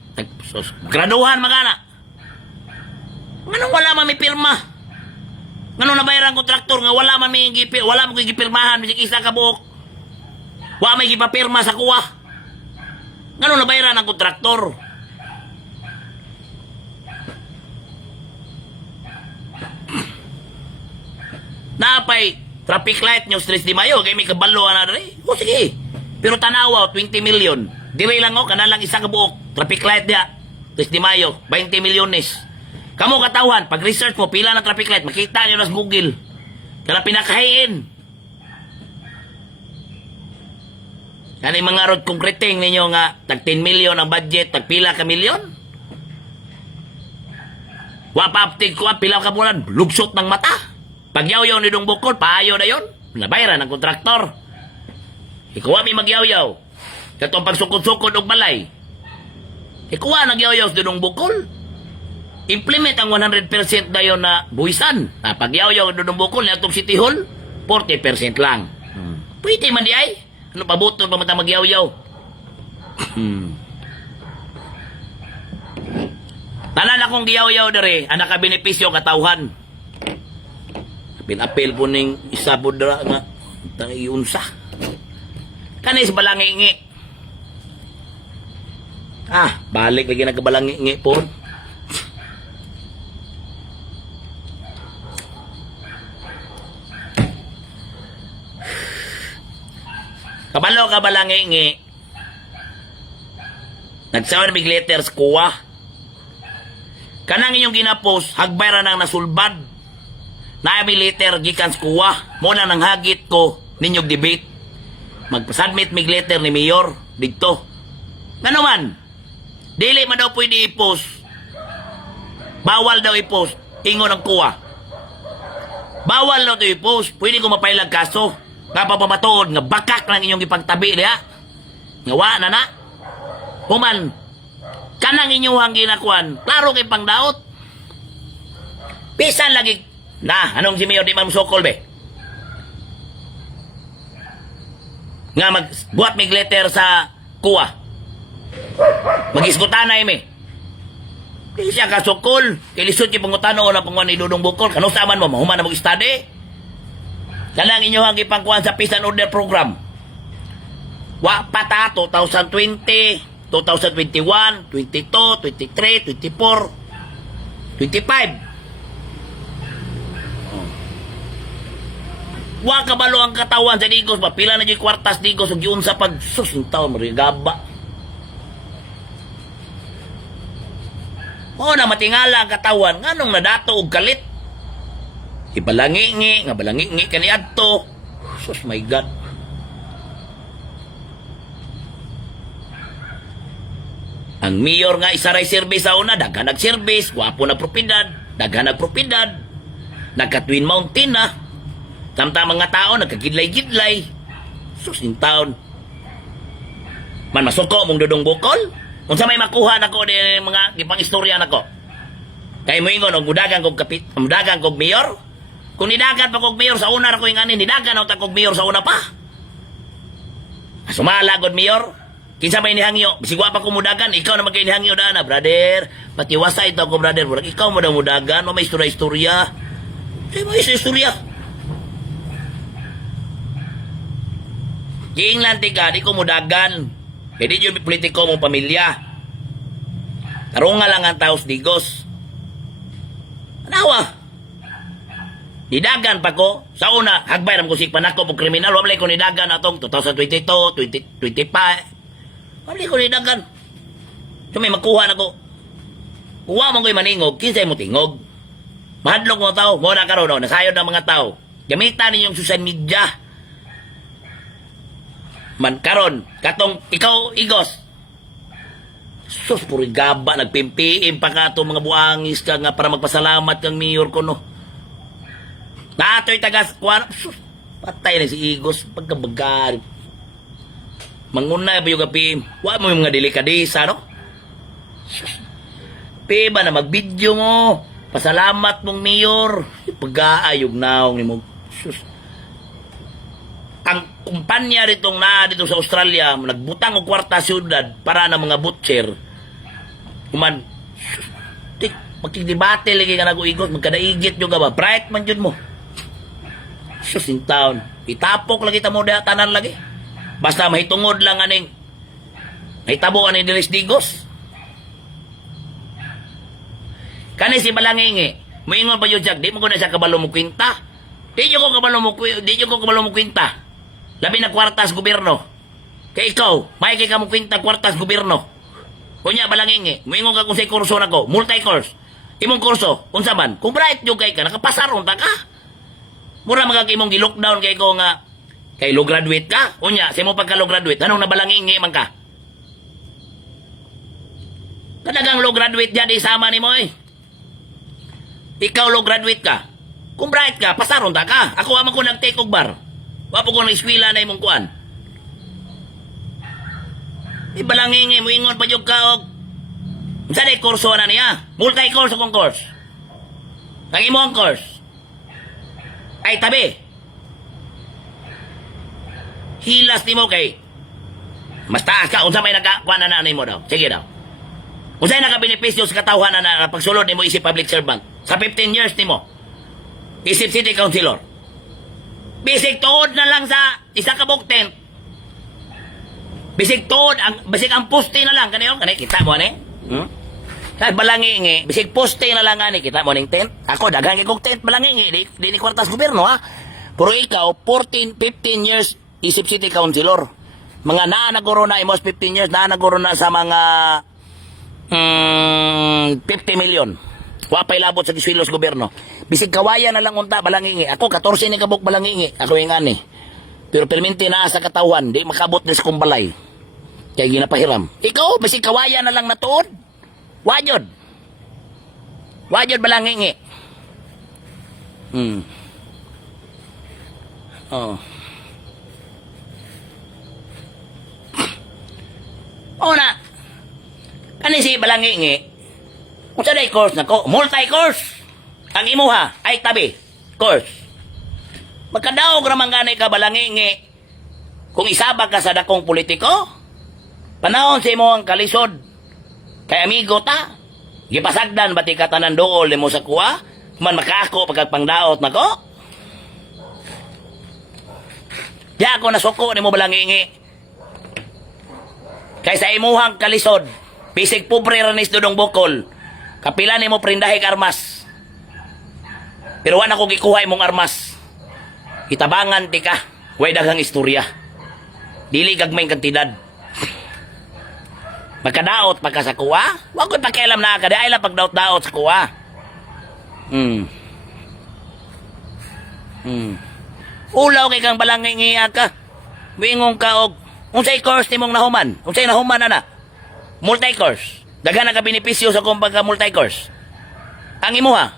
Graduhan magana. Nganong wala man may pirma? Nganong nabayaran kontraktor nga wala man may wala mo gipirmahan bisig isa ka buok. Wa may gipapirma sa kuha. Nganong nabayaran ang kontraktor? Napay traffic light nyo stress di mayo kay may kabalo na rin. O sige. Pero tanawa 20 million. Dire lang o kanalang isa ka buok. Traffic light dia. Stress di mayo 20 milyones. Kamu katawhan pag research mo pila na traffic light makita niyo sa Google. Kaya pinakahain. Kani mga road concreting ninyo nga tag 10 million ang budget, tag pila ka milyon? Wa paptig ko pila ka bulan, lugsot ng mata. Pagyaw-yaw ni dong bukol, paayo na yon. Nabayaran ng kontraktor. Ikaw mi magyaw-yaw. Katong pagsukod-sukod og balay. Ikaw nagyaw-yaw sa dong bukol. Implement ang 100% dayon na buwisan. Pagyaw-yaw sa dong bukol na itong City Hall, 40% lang. Pwede man di ay. Ano pabuton pa mata magyaw-yaw? Tanan akong giyaw-yaw dere, anak ka benepisyo katawhan. Pinapel po ning isa po dara nga iunsa. Kanis balangingi. Balik lagi nagkabalangingi po. Kabalo ka balangingi. Nagsawan big letters kuha. Kanang inyong ginapost, hagbayra nang nasulbad. Naami letter gikan sa kuha. Muna nang hagit ko ninyong debate. Magpasubmit mig letter ni Mayor dito. Ano man? Dili man daw pwede i-post. Bawal daw i-post. Ingon ang kuha. Bawal daw ito i-post. Pwede ko mapailag kaso. Kapapamatood nga bakak lang inyong ipagtabi niya. Nga wa na na. Human, kanang inyong ginakuan, klaro kay pangdaot. Pisan lagi. Anong si Mayor di mamusokol be? Nga magbuhat mig letter sa kuha. Mag-iskutanay me. Di siya kasukol. Kilisod ki pangutano na panguan ni Dudong Bukol. Kano saman mo, mahuman na mag-study? Kanang inyong ipangkuhan sa Peace and Order Program. Wa pata 2020, 2021, 22, 23, 24, 25. Wa kabalo ang katawan sa Digos, mapila na di kwartas Digos ug giun sa pagsusuntaw marigaba. Na matingala ang katawan nganong nadato og kalit. Ibalangingi, nga balangingi kani adto. Sus, my God. Ang mayor nga isaray service sa una, daghan nag-service, wapo na propidad, daghan nag-propidad, nagka-Twin Mountain na. Samtang mga tao, nagkagidlay-gidlay. Sus, in town. Man, masuko mong Dudong Bukol? Kung sa may makuha na ko, mga ipang istorya na ko. Kaya mo ingon, mudagan kong mayor? Kung nidagan pa kong mayor sa una na ko yung anin, nidagan ako kong mayor sa una pa. Sumala, good mayor. Kinsa may nihangyo, bisigwa pa kumudagan, ikaw na magkainihangyo na, brother. Patiwasa ito ako, brother. Ikaw mo na mudagan, may istorya-istorya. May istorya. Giinglan tika, di ko mudagan. Hindi yung politiko mong pamilya. Tarunga lang ang taos digos. Anawa? Nidagan pa ko. Sa una, hagbayram ko si panako po kriminal. Wala ko nidagan atong 2022, 2025. Wala ko nidagan. So may makuha na ko. Kuha mo ko'y maningog, kinsay mo tingog. Mahadlok mo tao, mo na karoon, nasayod ng mga tao. Gamitan ninyong social media. Man karon, katong ikaw, Igos. Sus, puri gaba, nagpimpiim pa ka to mga buangis ka nga para magpasalamat kang mayor ko, no. Nato'y tagas, sus, patay na si Igos, pagkabagal. Manguna ba yung kapim? Wa mo yung mga delikadesa, no? Sus, piba na magbidyo mo. Pasalamat mong mayor. Pag-aayog naong ni mo. Sus. Ang kumpanya ritong dito sa Australia, nagbutang og kwarta syudad para na mga butcher. Kuman, magkidibate lagi ka nag-uigos, magkadaigit yung ka ba? Bright man yun mo. Sus, in town. Itapok lagi ta mo tanan lagi. Basta mahitungod lang aning mahitabo aning dilis digos. Kani si Balangingi, moingon pa yun siya, di mo ko na siya kabalo mo kwinta. Di nyo ko kabalo mo kwinta. Labi na kwartas gobyerno. Kaya ikaw, may kay ka mo kwinta kwartas gobyerno. Kunya Balangingi, moingon ka kung sa kurso na ko, multi-course. Imong kurso, unsa man, kung bright yung kay ka, nakapasaron ta ka. Mura magkakimong gi-lockdown kay ko nga, kay low graduate ka. Unya, sa mo pagka-low graduate, anong nabalangingi man ka? Kadagang low graduate dyan, isama ni mo eh. Ikaw low graduate ka. Kung bright ka, pasaron ta ka. Ako aman ko nag-take og bar. Wapo ko nag-eskwela na imong kuan. Ibalangingi mo ingon pa jud ka og unsa day kurso na niya? Multi-course akong course. Ang imong course. Ay tabi. Hilas nimo kay mas taas ka unsa may nagakuan na mo daw. Sige daw. Unsay nakabenepisyo sa katawhan na pagsulod nimo isip public servant sa 15 years nimo. Isip city councilor. Bisig tuod na lang sa isa ka tent. Bisig tuod bisig ang poste na lang kaniyo kanay kita mo ani. Sa Balangingi, bisig poste na lang ani kita mo ning tent. Ako daghang kog tent Balangingi di ni kwartas gobyerno ha. Pero ikaw 15 years isip city councilor. Mga naanaguro na imos 15 years naanaguro na sa mga 50 million. Wapay labot sa kiswilos gobyerno. Bisig kawaya na lang unta Balangingi. Ako 14 ni kabuk Balangingi. Ako yung ani. Pero perminti na sa katawan, di makabot ni sa kumbalay. Kaya ginapahiram. Ikaw, bisig kawaya na lang natuod. Wajod. Wajod Balangingi. Oh. Una, kani si Balangingi, kung saan ay course na ko, multi-course. Ang imuha ay tabi, course. Magkadaog ramang ganay ka Balangingi, kung isabag ka sa dakong politiko, panahon sa imo ang kalisod, kay amigo ta, gipasagdan bati ka tanan dool ni mo sa kuha, man makako pagkagpangdaot na ko. Di ako nasuko ni mo Balangingi. Kaysa imuhang kalisod, pisig pobre ranis dudong bukol, kapila ni mo prindahig armas. Pero wala ko gikuha imong armas. Itabangan ti ka, way daghang istorya. Dili gagmayng kantidad. Magkadaot pagka sa kuha, wag ko'y pakialam na ka, di ay lang pagdaot-daot sa kuha. Ulaw kay kang Balangingi ka, wingong ka og unsay course nimong nahuman? Unsay nahuman na? Multi-course. Daghan ka benepisyo sa kung pagka multi-course. Ang imuha,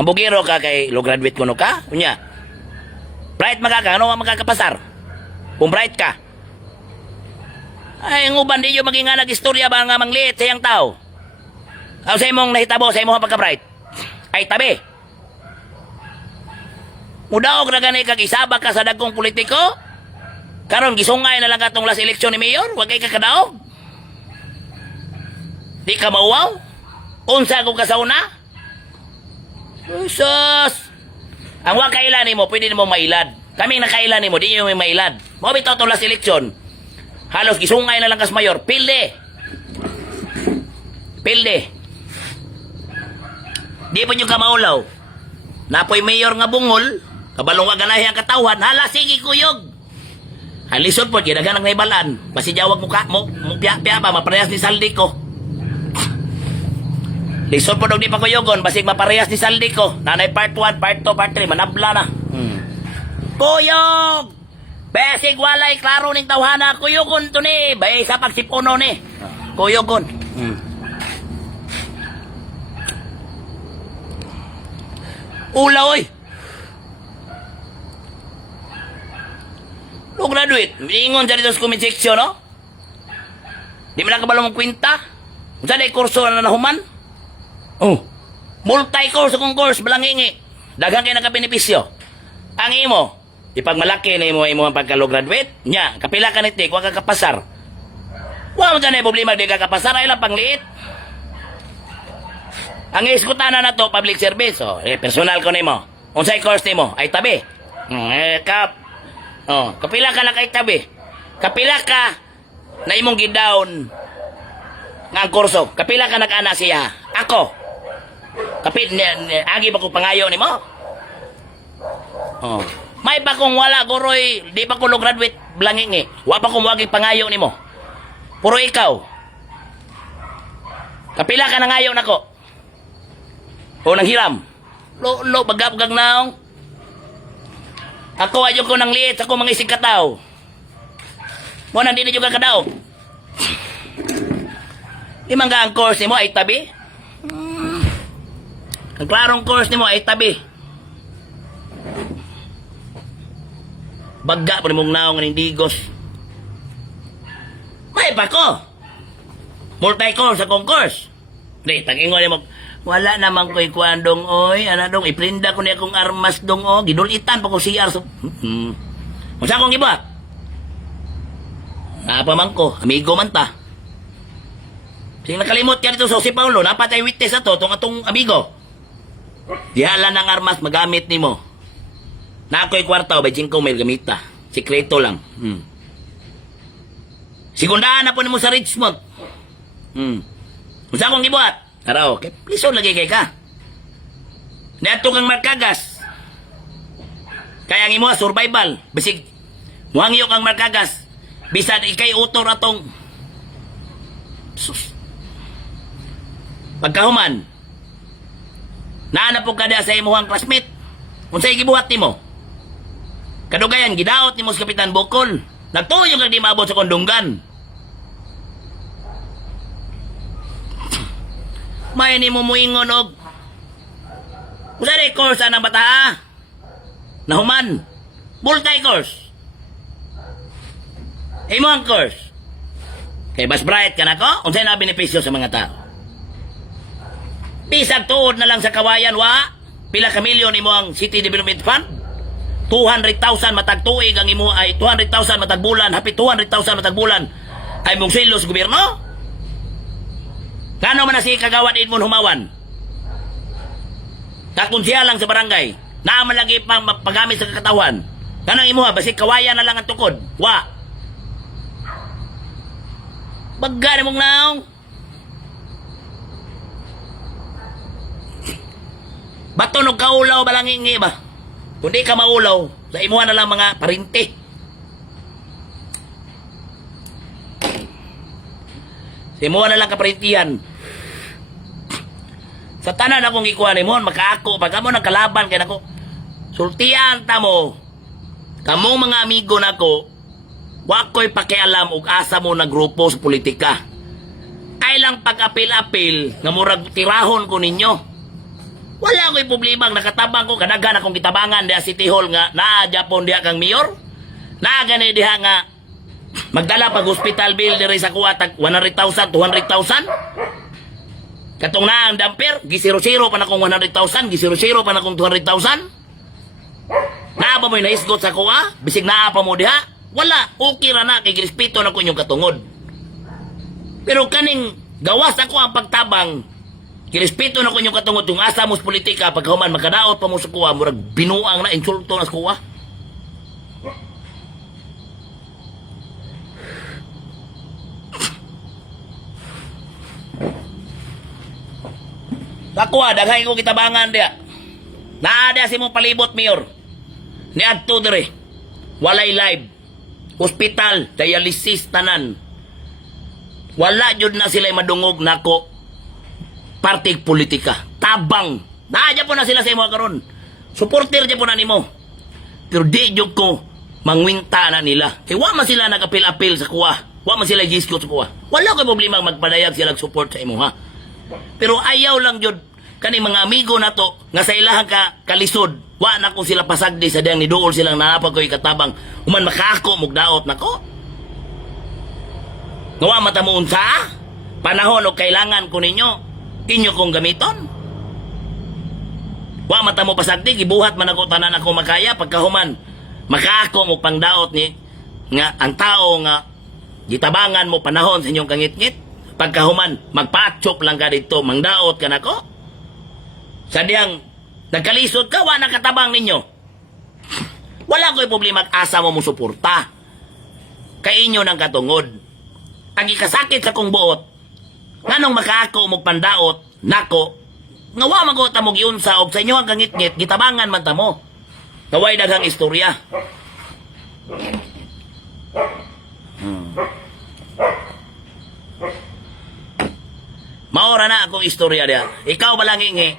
hambugiro ka kay low graduate kuno ka? Unya. Bright magaka, ano ang magkakapasar? Kung bright ka. Ay, ang uban di yung maging nag-istorya ba nga mangliit sa iyang tao? Ang sa imong nahitabo sa imong pagka-bright? Ay tabi. Mudaog na ganay kag isabak ka sa dagkong politiko? Karon gisungay na lang katong last election ni mayor, wag kay kakadaog. Di ka mauwaw? Unsa kung kasauna? Jesus! Ang wag kailan mo, pwede mo mailad. Kaming nakailan mo, di nyo may mailad. Mo bitaw to last election. Halos gisungay na lang kas mayor, pilde. Pilde. Di pa nyo ka maulaw. Napoy mayor nga bungol, kabalong wag ganahe ang katawan, hala sige kuyog. Halisod po, ginaganang naibalaan. Masijawag mo piya-piya ba, maparehas ni Saldi ko. Lisod po daw di pa kuyogon, basig maparehas ni Saldi ko. Nanay part 1, part 2, part 3, manabla na. Kuyog! Basig walay klaro ning tawhana, kuyogon to ni, bay sa pagsipuno ni. Kuyog kon. Ula, oy. No graduate, ingon sa dito sa comment section, no? Di mo na kabalo mong kwenta? Kung saan ay kurso na nahuman? Oh. Multi-course akong course, balangingi. Daghang kayo nakabenepisyo. Ang imo, ipag malaki na imo ang pagka-graduate, nya, kapila ka nitik, wag ka kapasar. Wa mo dyan ay problema, di ka kapasar, ay lang pangliit. Ang iskutana na to, public service, oh, personal ko nimo. Unsay course nimo, ay tabi. Kapila ka na kay tabi. Kapila ka na imong gidown nga ang kurso. Kapila ka nag-ana siya. Ako. Agi ba ko pangayo nimo? Oh. May pa kung wala goroy, di pa ko graduate blangingi. Wa pa kung wagi pangayo nimo. Puro ikaw. Kapila ka nangayo nako. O nang hiram. Lo bagab-gag naong. Ako ayo ko nang liit ako mga isig kataw. Mo nang di na juga kadaog. Di man ang course nimo ay tabi? Ang klarong course nimo ay tabi. Bagga pa nimong naong ng digos. May pa ko. Multi-course akong course. Di, tag-ingon mo. Wala naman ko'y kuwan dong, oy. Ano dong, iprinda ko niya akong armas dong, o. Gidulitan pa ko CR. So, kung saan kong iba? Napaman ko, amigo man ta. Sige nakalimot ka dito sa si Paulo, napatay witness na to, atong amigo. Dihala ng armas, magamit ni mo. Na ako'y kwarta, o ba 5 mil gamita. Sikreto lang. Sigundaan na po ni mo sa Richmond. Kung saan kong ibuhat? Araw, kay pliso lagi kay ka. Neto kang markagas. Kaya ang imo survival. Bisig, muhangyo kang markagas. Bisan ikay utor atong sus. Pagkahuman, naanap po kada sa imuhang classmate. Kung sa'y gibuhat nimo. Kadugayan, gidaot nimo sa Kapitan Bukol. Nagtuyo kang di maabot sa kondunggan. May ni mo muingon og usa day course anang bata nahuman multi-course imo ang course kay mas bright ka na ko unsay na benepisyo sa mga tao bisag tuod na lang sa kawayan wa pila ka milyon imo ang City Development Fund 200,000 matag tuig ang imo ay 200,000 matag bulan hapit 200,000 matag bulan ay mong sweldo sa gobyerno. Kano man na si kagawad Edmond Humawan? Kakunsiya lang sa barangay. Naaman lagi pang paggamit sa katawan. Kanang imuha, basig kawaya na lang ang tukod. Wa. Bagga mong naong. Batunog kaulaw balangingi ba? Kundi ka maulaw, sa imuha na lang mga parinti. Sa imuha na lang kaparintihan. Sa tanan akong ikuha ni mo, makaako, pag mo nagkalaban kaya nako, sultian ta mo, kamong mga amigo nako, wako'y pakialam ug asa mo na grupo sa politika. Ay lang pag-apil-apil, nga murag tirahon ko ninyo. Wala ko'y problema, nakatabang ko, kadagan akong kitabangan diya City Hall nga, naa Japon diya kang mayor, naa gani diya nga, magdala pag hospital bill diri sa kuha, 100,000, 200,000, katong na ang damper, gisiro-siro pa na kong 100,000, gisiro-siro pa na kong 200,000. Naa pa mo'y naisgot sa kuha? Bisig naa pa mo diha? Wala, okay ra na, kay girespeto na ko inyong katungod. Pero kaning gawas ako ang pagtabang, girespeto na ko inyong katungod, kung asa mo sa politika, pagkahuman makadaot pa mo sa kuha, murag binuang na, insulto na sa kuha. Takwa, daghay ko kitabangan dia. Naada si mong palibot, Mayor. Ni adto dire. Walay live. Hospital, dialysis tanan. Wala jud na sila madungog nako. Partig politika. Tabang. Naadya po na sila sa imo karon. Supporter jud po na nimo. Pero di jud ko mangwingta na nila. Kaya wa man sila nag-apil-apil sa kuha. Wa man sila gisko sa kuha. Wala kay problema magpadayag sila support sa imo ha. Pero ayaw lang jud kani mga amigo na to nga sa ilahang kalisod. Wa na ko sila pasagdi sa diyang niduol silang naapag ko'y katabang. Human makako mugdaot nako. Ngawa mata mo unsa? Panahon o kailangan ko ninyo. Inyo kong gamiton. Wa mata mo pasagdi, gibuhat man ako tanan ako makaya pagkahuman. Makako mo pangdaot ni nga ang tao nga gitabangan mo panahon sa inyong kangit-ngit. Pagkahuman, magpatchop lang ka dito, mangdaot ka nako. Sa diyang nagkalisod ka, wa nakatabang ninyo. Wala ko'y problema asa mo suporta. Kay inyo ng katungod. Ang ikasakit sa kong buot, nganong makako mo pandaot, nako, nga wa magot mo giunsa og sa inyo ang kangit-ngit, gitabangan man tamo. Naway daghang istorya. Maora na akong istorya diya. Ikaw balangingi.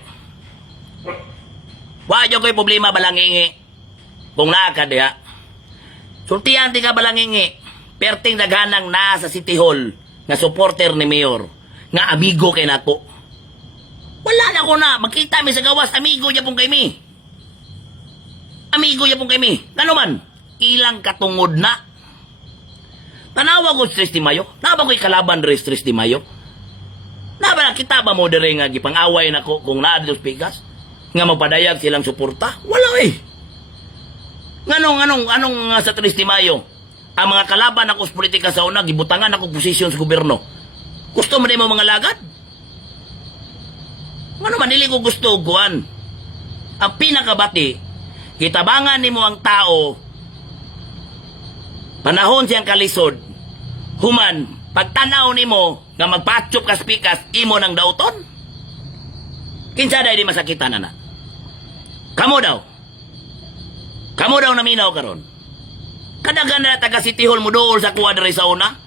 Wa jud ko'y problema balangingi. Kung naa ka diya. Sultihan ti ka balangingi. Perting daghanang na sa City Hall nga supporter ni Mayor nga amigo kay nako. Wala na ko na. Makita mi sa gawas, amigo niya pong kay mi. Amigo niya pong kay mi. Ano man? Ilang katungod na. Tanawa ko stress di Mayo. Naba ko'y kalaban rin stress di Mayo. Naba kita ba mo dire nga gipang-away nako kung naa dos pigas nga mapadayag silang suporta? Wala eh. Anong sa 3 de Mayo? Ang mga kalaban ako sa politika sa una, gibutangan ako posisyon sa gobyerno. Gusto mo mo mga lagad? Ano man, dili ko gusto guan. Ang pinakabati, kitabangan nimo ang tao, panahon siyang kalisod, human, pagtanaw nimo nga magpatsyop kas pikas, imo ng dauton? Kinsa day di masakitan na. Kamo daw naminaw karon. Kadagan na taga City Hall mo dool sa kuwadre sa una.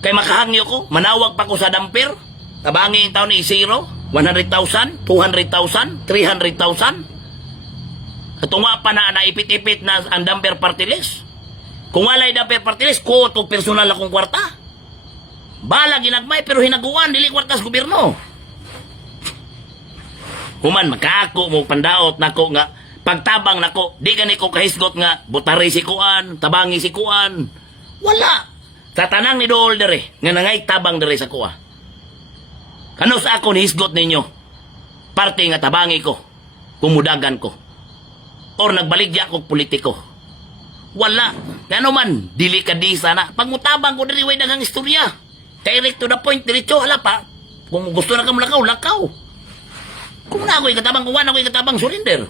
Kay makahangyo ko, manawag pa ko sa damper. Tabangi yung taon ni 0, 100,000, 200,000, 300,000. Katunga pa na naipit-ipit na ang damper party list. Kung walay damper party list, ko ito personal akong kwarta. Bala ginagmay pero hinaguan, dili kwartas gobyerno. Human, makako mo pandaot nako nga pagtabang nako, di gani ko kahisgot nga butari si kuan, tabangi si kuan. Wala. Sa tanang ni dool dere nga nangay tabang dere sa kuha. Kano sa ako hisgot ninyo? Parte nga tabangi ko, kumudagan ko. Or nagbaligya ko politiko. Wala. Ngano man, dili ka di sana. Pagmutabang ko diri way daghang istorya. Direct to the point, diretso hala pa. Kung gusto na ka lakaw, lakaw. Kung na ako ikatabang, kung wala ako ikatabang, surrender.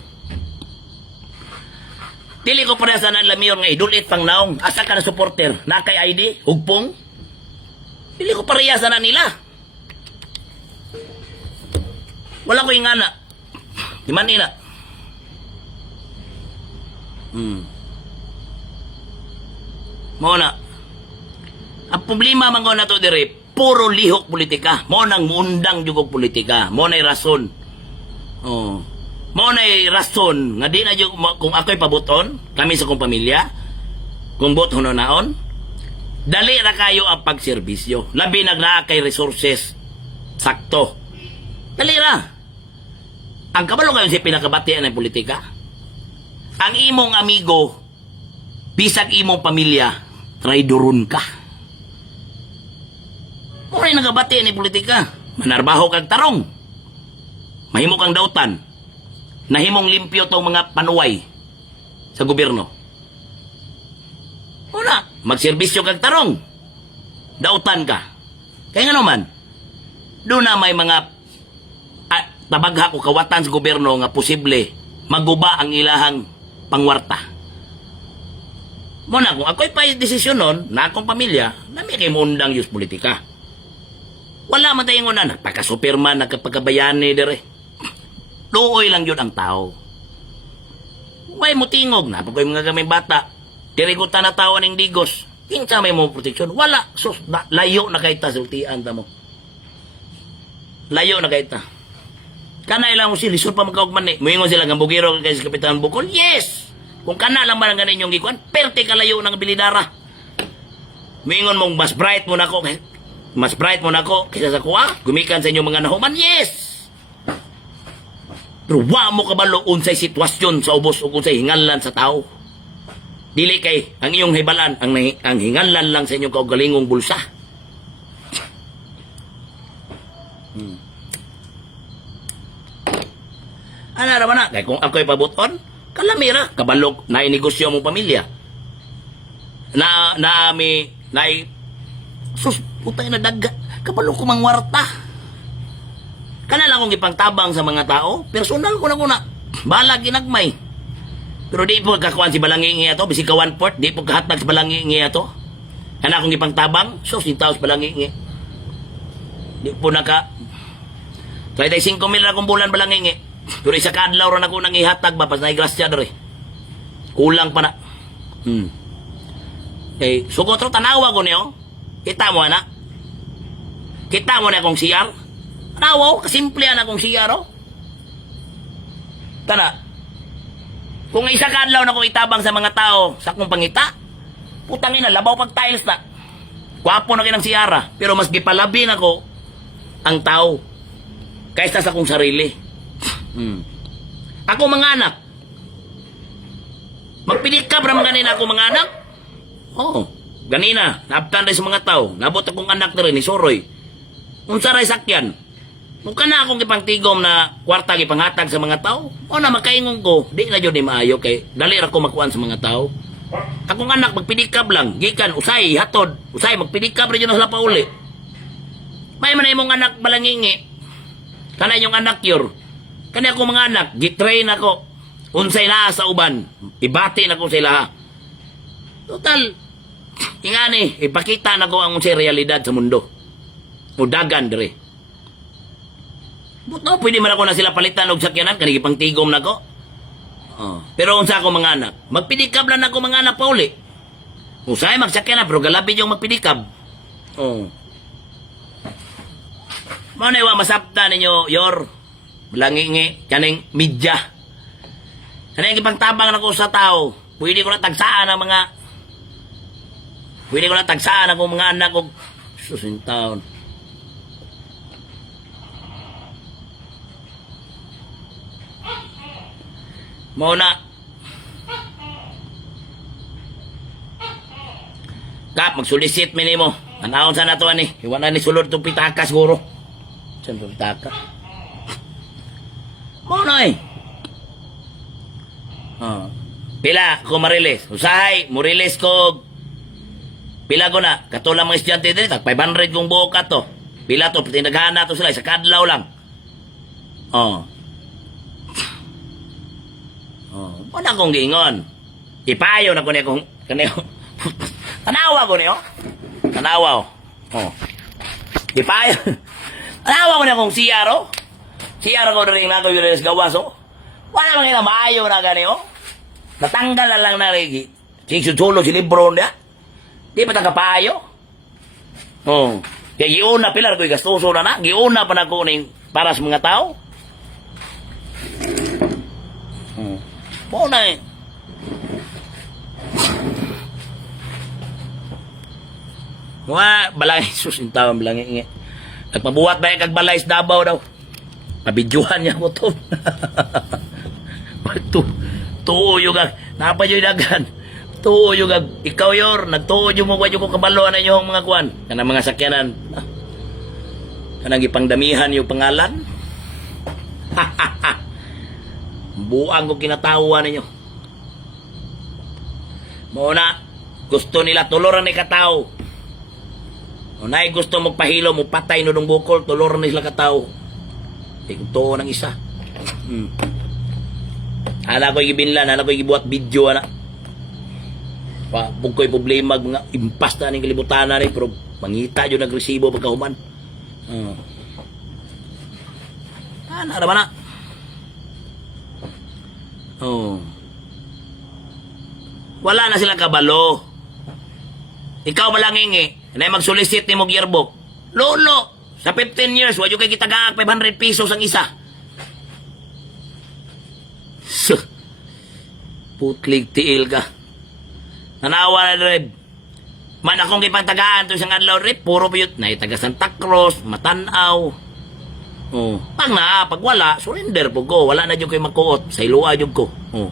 Dili ko pareha sa nanlamiyon nga idulit pang naong. Asa ka na supporter? Nakay ID? Hugpong? Dili ko pareha sa nila. Wala ko yung ngana. Di man ina. Mo na. Ang problema man ko na to dire, puro lihok politika. Mo nang muundang jugog politika. Mo na'y rason. Oh. Mo na'y rason nga di na yung, kung ako'y pabuton, kami sa kong pamilya, kung bot naon, dali na kayo ang pagserbisyo. Labi nagnaa kay resources. Sakto. Dali na. Ang kabalo kayo si pinakabatian ng politika. Ang imong amigo, bisag imong pamilya, traidoron ka. Mo rin nagabati ni politika. Manarbaho kag tarong. Mahimo kang dautan. Nahimong limpyo tong mga panuway sa gobyerno. Una, magserbisyo kag tarong. Dautan ka. Kaya nga naman, doon na may mga tabagha ko kawatan sa gobyerno nga posible maguba ang ilahang pangwarta. Muna, kung ako'y pa desisyon nun, na akong pamilya, nami kay mundang yus politika. Wala man tayong unan, pagka-superman, nagkapagkabayani dire. Luoy lang yun ang tao. May mutingog na, pag mga gamay bata, tirigutan na tawa ng digos, kinsa may mo proteksyon. Wala, sus, layo na kahit ta, sultian ta mo. Layo na kahit ta. Kana ilang mo silisod pa magkaugman eh. Muingon sila ng bugiro kay si Kapitan Bukol. Yes! Kung kana lang ba ng ganin yung gikuan, perte kalayo ng bilidara. Mingon mong mas bright mo na ko, kaysa sa kuha, gumikan sa inyong mga nahuman, yes! Pero wa mo kabalo unsay sitwasyon sa ubos o unsay hingalan sa tao. Dili kay ang iyong hibalan, ang hingalan lang sa inyong kaugalingong bulsa. Ano naman na, kaya kung ako'y pabuton, kalamira, kabalog, na inegosyo mong pamilya. Sus, putay na daga, kabalog ko mang warta. Kana lang akong ipangtabang sa mga tao, personal ko na, balag ginagmay. Pero di po kakuan si Balangingi ato, bisig ka 1/4, di po kahatag si Balangingi ato. Kana akong ipangtabang, sus, yung tao si Balangingi. Di po 35 mil na akong bulan Balangingi. Pero isa kaadlaw ron ako nang ihatag ba, pas na igrasya doon. Kulang pa na. Eh, sugot ro, tanawa ko niyo. Kita mo na. Kita mo na akong CR. Tanawa, kasimple na akong CR, oh. Tana. Kung isa kaadlaw na akong itabang sa mga tao, sa akong pangita, putang ina, labaw pag tiles na. Kwapo na kinang CR, pero mas gipalabi na ko ang tao kaysa sa akong sarili. Ako mga anak, magpidikap ra man ganina ako mga anak. Oo, ganina, naabtan rin sa mga tao. Nabot akong anak na rin ni Soroy. Unsa ray sakyan. Kung kana akong ipangtigom na kwarta ipanghatag sa mga tao, o na makaingon ko, di na yun ni maayo kay dali ra ko makuan sa mga tao. Akong anak magpidikap lang, gikan usay hatod, usay magpidikap rin yun sa pauli. May man imong anak Balangingi. Kana yung anak yor. Kana ako mga anak, gitrain ako. Unsay na sa uban, ibati na ko sila. Total, ingani, ipakita na ko ang unsay realidad sa mundo. Udagan dire. Buto, pwede man ako na sila palitan og sakyanan, kanigi pang tigom na ko. Pero unsa ako mga anak, magpidikab lang ako mga anak pauli. Usay magsakyan na, pero galapid yung magpidikab. Mao na iwa masapta ninyo, Yor. Balangingi, kaning midya. Kaning ipangtabang na ko sa tao. Pwede ko na tagsaan ang mga anak ko. Susin taon. Mao na. Kap, magsulisit minimo. Anahon sa nato ani. Iwan na ni sulod itong pitaka siguro. Saan itong pitaka? Mao na eh. Pila ko marilis. Usahay, murilis ko. Pila ko na. Katulang mga estudyante din. Tag 500 kong buo ka to. Pila to. Tinaghan na to sila. Sa kadlaw lang. Wala akong giingon. Ipayo na ko niya kung tanawa ko niyo. Tanawa. Ipayo. Tanawa ko niya kung siyaro. Siyaro ko rin na ko yung gawas. Wala mga maayo na ganiyo. Natanggal na lang na lagi. Singsusulo si libro niya. Di pa tagapayo. Kaya giuna pilar ko gastuso na. Giuna pa na ko para sa mga tao. Mo na eh. Balay, susintawang Balangingi. Nagpabuhat ba yung kagbalay sa Davao daw? Pabidyuhan niya ko to. Tuo yung napad yung dagan. Tuo yung ikaw yor, nagtuo yung mga yung kabalo na yung mga kuwan. Kanang mga sakyanan. Kanang ipangdamihan yung pangalan. Buang ko kinatawa ninyo. Muna, gusto nila tuloran ni katao. Unay gusto magpahilo, mo patay no ng bukol, tuloran nila katao. Ito ng isa. Ala ko ibinlan, ala ko ibuat video ana. Pag ko'y problema, mga impasta ng kalibutan na rin, pero mangita yun nagresibo pagkahuman. Naman na. Wala na silang kabalo. Ikaw Balangingi, na magsolicit ni mong yearbook. Lolo, sa 15 years, wadyo kay kitagaag 500 pesos ang isa. Putlig tiil ka. Nanawa na rin. Man akong ipagtagaan to isang adlaw rin, puro piyot na taga Santa Cruz, Matanaw. Oh, pag wala, surrender po ko. Wala na dyan ko'y magkuot. Sa ilua dyan ko. Oh.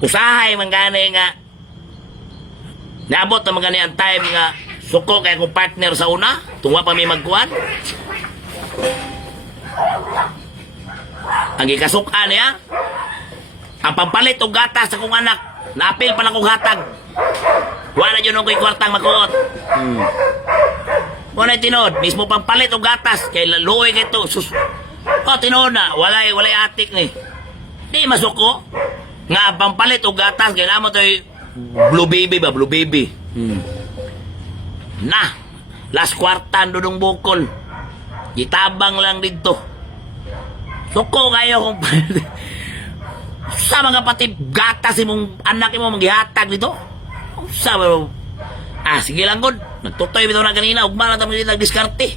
Usahay man gani nga. Naabot na magani ang time nga suko kay akong partner sa una. Tungwa pa may magkuhan. Ang ikasukan niya, ang pampalit o gatas sa kong anak. Naapil pa na kong hatag. Wala dyan nung ko'y kwartang magkuot. Wala tinod, mismo pampalit o gatas. Kay luoy kay ito. Tinod na, walay atik ni. Di masuko. Nga pampalit o gatas, kailangan mo ito'y blue baby ba? Blue baby. Na, last kwartan doon bukol. Itabang lang dito. Suko kayo kung sa mga pati gatas mong anak mo maghihatag dito. Sa sige lang good. Nagtutoy bitaw na kanina. Ugma lang tayo nagdiskarte.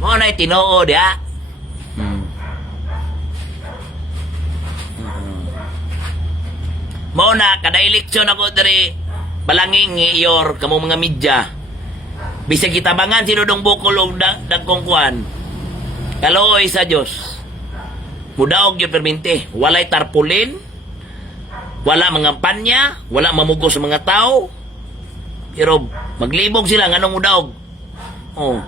Mo na tinuod ya. Mo na kada eleksyon ako dari balanging iyor kamo mga media. Bisag kitabangan si Dodong Bukol og dagkong kuan. Kalooy sa Dios. Mudaog yung perminte. Walay tarpulin. Wala mga panya. Wala mamugos sa mga tao. Pero maglibog sila. Anong mudaog? Oh.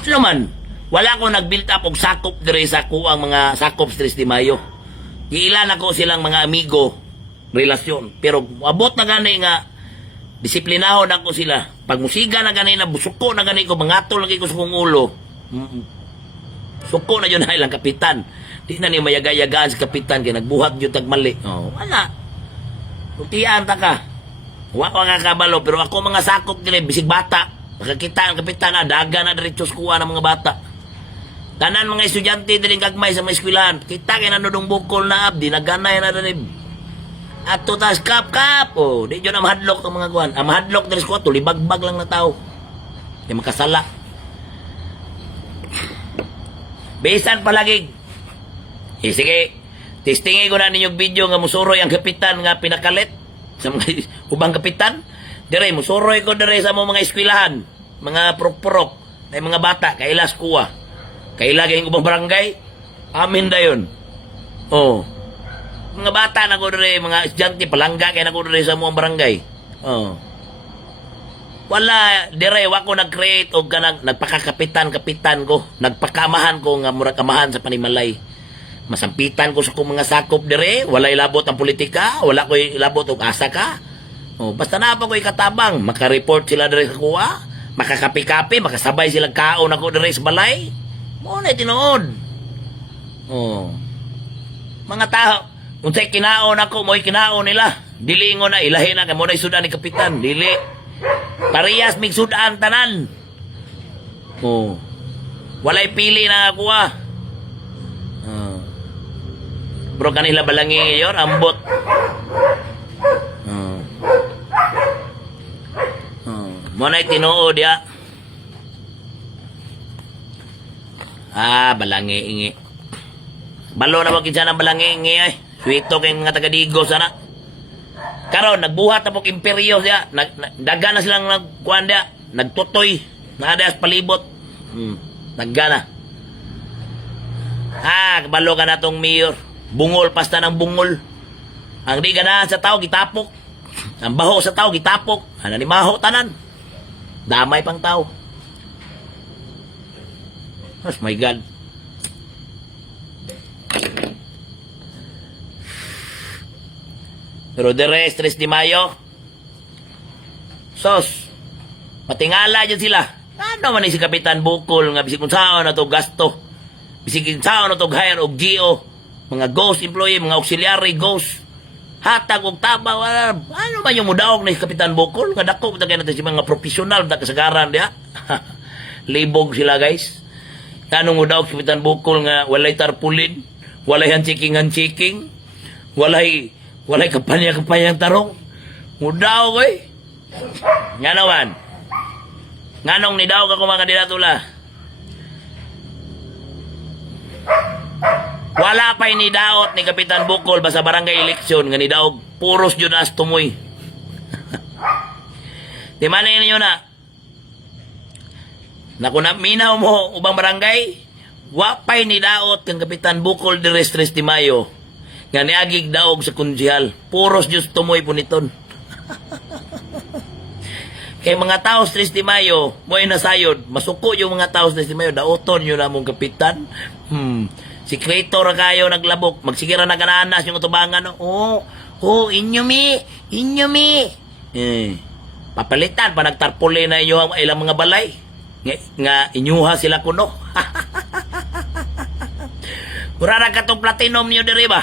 Sino man? Wala ko nag-build up og sakop dire sa kuang mga sakop stress di Mayo. Iilan ako silang mga amigo. Relasyon. Pero abot na gani nga disiplinahon ako sila. Pag musiga na gani na busuko na gani ko. Mangatol lagi ko sa kong ulo. Suko na yun na ilang kapitan. Di na niya mayaga-yagaan si kapitan kaya nagbuhat yun tagmali. Oh, wala. Tutian ta ka. Wala ka kabalo. Pero ako mga sakop nila, bisig bata. Makakita ang kapitan na, daga na diretsos kuha ng mga bata. Tanan mga estudyante din kagmay sa mga eskwelahan. Kita kaya nanodong bukol na abdi, naganay na rin. At tutas kap. Oh, di yun ang mahadlok ng mga kuhan. Ang mahadlok ng squad, libagbag lang na tao. Kaya makasala. Besan palagi. Sige, testingin ko na ninyong video nga musuroy ang kapitan nga pinakalit sa mga ubang kapitan. Dire, musuroy ko dire sa mga eskwelahan, mga prok-prok, na mga bata, kailas kuha. Kaila kayong ubang barangay, amin da yun. Oh. Mga bata na ko dire, mga estudyante, palangga kaya na ko dire sa mga barangay. Oh. Wala, dire, wako nag-create o nagpakakapitan ko, nagpakamahan ko nga murag kamahan sa panimalay. Masampitan ko sa kong mga sakop dire, wala ilabot ang politika, wala ko ilabot og asa ka. Oh, basta na pa ko ikatabang, maka-report sila dire sa kuha, makakapi-kapi, makasabay sila kaon ako dire sa balay. Mo na tinuod. Oh. Mga tao, unsay kinaon ako, mo'y kinaon nila. Dili ngo na ilahi na kay mo na isudan ni kapitan, dili. Parehas mig sudan tanan. Oh. Walay pili na ako ah. Bro kanila balangi ngayon, ambot. Monay tinuod ya. Balangi ingi. Balo na mo kinsa ng balangi ingi ay. Suwito kay mga taga-Digo sana. Karon nagbuhat na po imperyo siya. Daga na silang nagkuhan dia. Nagtutoy. Naadas palibot. Naggana. Kabalo ka na tong mayor. Bungol pasta ng bungol. Ang di ganahan sa tao gitapok. Ang baho sa tao gitapok. Ni maho tanan. Damay pang tao. Oh my God. Pero the rest, Tres de Mayo. Sos. Patingala dyan sila. Ano man si Kapitan Bukol nga bisig kung saan na to gasto. Bisig kung saan na to hire og GO. Mga ghost employee, mga auxiliary ghost. Hatag og taba. Ano man yung mudaog na si Kapitan Bukol? Nga dako, kaya natin si mga profesional na kasagaran diya. Libog sila guys. Anong mudaog si Kapitan Bukol nga walay tarpulin, walay hanchiking, walay kampanya-kampanyang tarong. Mudaog eh. Nga naman. Nganong nidaog ako mga kandidato la. Wala pa ni daot ni Kapitan Bukol basta barangay eleksyon nga ni daog puros jud as tumoy. Di man ninyo na. Naku na minaw mo ubang barangay, wapay ni daot kang Kapitan Bukol de Restres de Mayo nga niagig daog sa konsyal. Puros jud tumoy puniton. Kay mga tao sa 3 de Mayo, mo nasayod, masuko yung mga tao sa 3 de Mayo, daoton yun na mong kapitan. Sikreto ra kayo naglabok, magsigira na gananas yung utubangan. Inyo mi. Papalitan, pa nagtarpuli na inyo ang ilang mga balay. Nga inyuha sila kuno. Murara ka itong platinum niyo diri ba?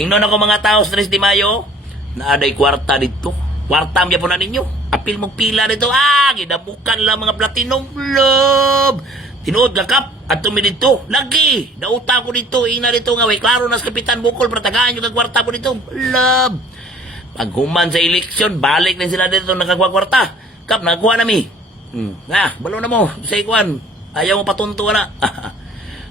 Ingnon ako mga tao sa 3 de Mayo, naaday kwarta dito. Kwarta niya po na ninyo. Apil mong pila dito. Gidabukan lang mga platinum. Love. Tinuod kakap. At tumi dito. Lagi. Nauta ko dito. Ina dito nga. Way klaro nas Kapitan Bukol. Pratagaan yung kagwarta po dito. Love. Pag human sa eleksyon, balik na sila dito nakagwakwarta. Kap, nagawa nami. Balo na mo. Sa ikuan. Ayaw mo patuntuan na.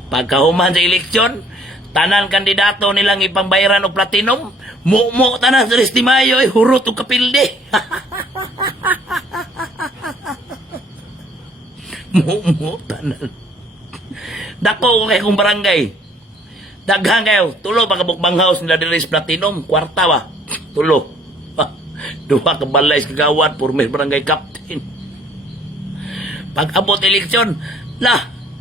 Pagkahuman sa eleksyon, tanan kandidato nilang ipangbayaran og platinum, mo tanan sa 3 de Mayo ay hurot og kapilde. mo tanan. Dako ko kay kong barangay. Daghan kayo, tulo pagkabukbang house nila diri sa platinum, kwarta ba? Tulo. Duha ka balay sa kagawad, pormer barangay captain. Pag abot eleksyon,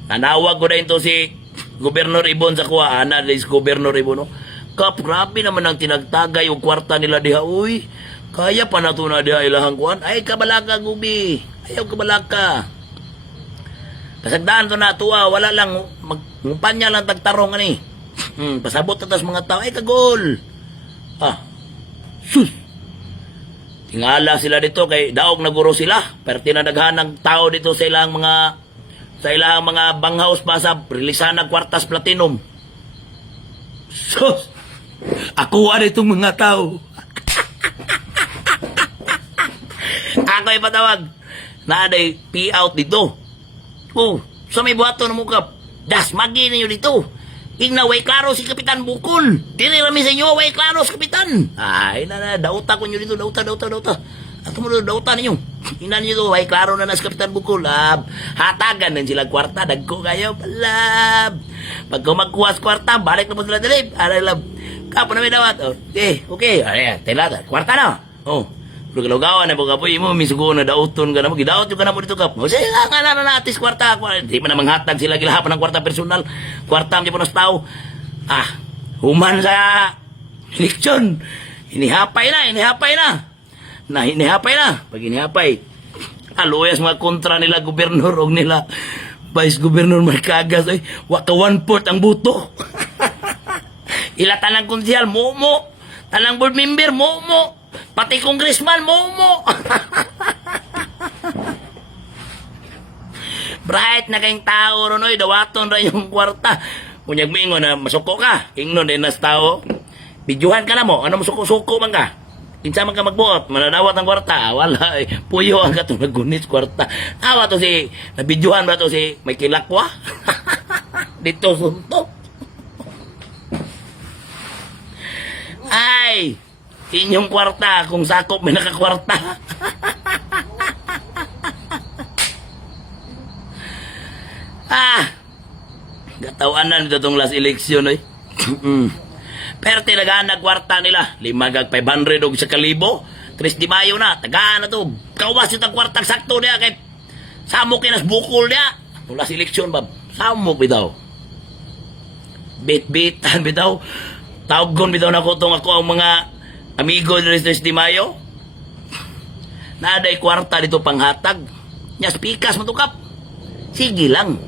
nanawag ko na ito si Gobernador Ibon sa kuha, is Gobernador Ibon, no? Kap, grabe naman ang tinagtagay yung kwarta nila diha, uy. Kaya pa na ito na diha ilahang kuhan. Ay, kabalaka, Gubi. Ayaw kabalaka. Kasagdaan to na tuwa, wala lang, magpanya lang tagtarong, ani. Pasabot na tas mga tao, ay, kagol. Sus. Tingala sila dito, kay daog na guro sila. Pero tinadaghan ng tao dito sa ilang mga banghouse pa sa rilisan ng kwartas platinum. Sus! Ako itong mga tao. Ako ay patawag. Naaday P-out dito. Sa may buhato ng mukap. Das, magi ninyo dito. Ingna, way klaro si Kapitan Bukol. Dili rami sa inyo, way klaro si Kapitan. Ay, dauta ko nyo dito. Dauta. At mo dauta ninyo. Ingna ninyo to, way klaro na si Kapitan Bukol. Hatagan din sila kwarta. Dagko kayo, palab. Pag kumagkuha sa kwarta, balik na po sila dalib. Lab. Kapo na may dawat. Okay. Ayan, tilata. Kwarta na. Pero kalawgawan na po kapoy mo, misugo na dauton ka na mo. Gidaot yung ka na mo dito kap. Sige nga na natis kwarta. Di man na manghatag sila gilahapan ng kwarta personal. Kwarta mo po nas tao. Human sa eleksyon. Inihapay na. Hinihapay na. Pag inihapay, aluyas mga kontra nila gobernador o nila vice gobernador magkagas. Waka 1/4 ang buto. Ila tanang konsyal, momo. Tanang board member, momo. Pati congressman, momo. Bright na kayong tao ron, dawaton ra yung kwarta. Kunyag mingo na masuko ka. Ingnon din nas tao. Bidyuhan ka na mo. Ano masuko-suko man ka? Kinsa man ka magbuot, mananawat ang kwarta. Wala, puyo ang katong nagunit kwarta. Awa to si, nabidyuhan ba to si may kilakwa? Dito suntok. Ay, inyong kwarta, kung sakop may nakakwarta. Gatawanan nito itong last election, Pero tinagaan na kwarta nila. 500 og 1,000. 3 de Mayo na. Tagaan na to. Kawas yung kwarta sakto niya. Kay samok kinas bukol niya. Itong last election, bab. Samok bitaw. Bit-bitan bitaw. Tawgon bitaw na ko itong ako ang mga amigo ni 3 de Mayo. Naaday kwarta dito panghatag. Nyas pikas matukap. Sige lang.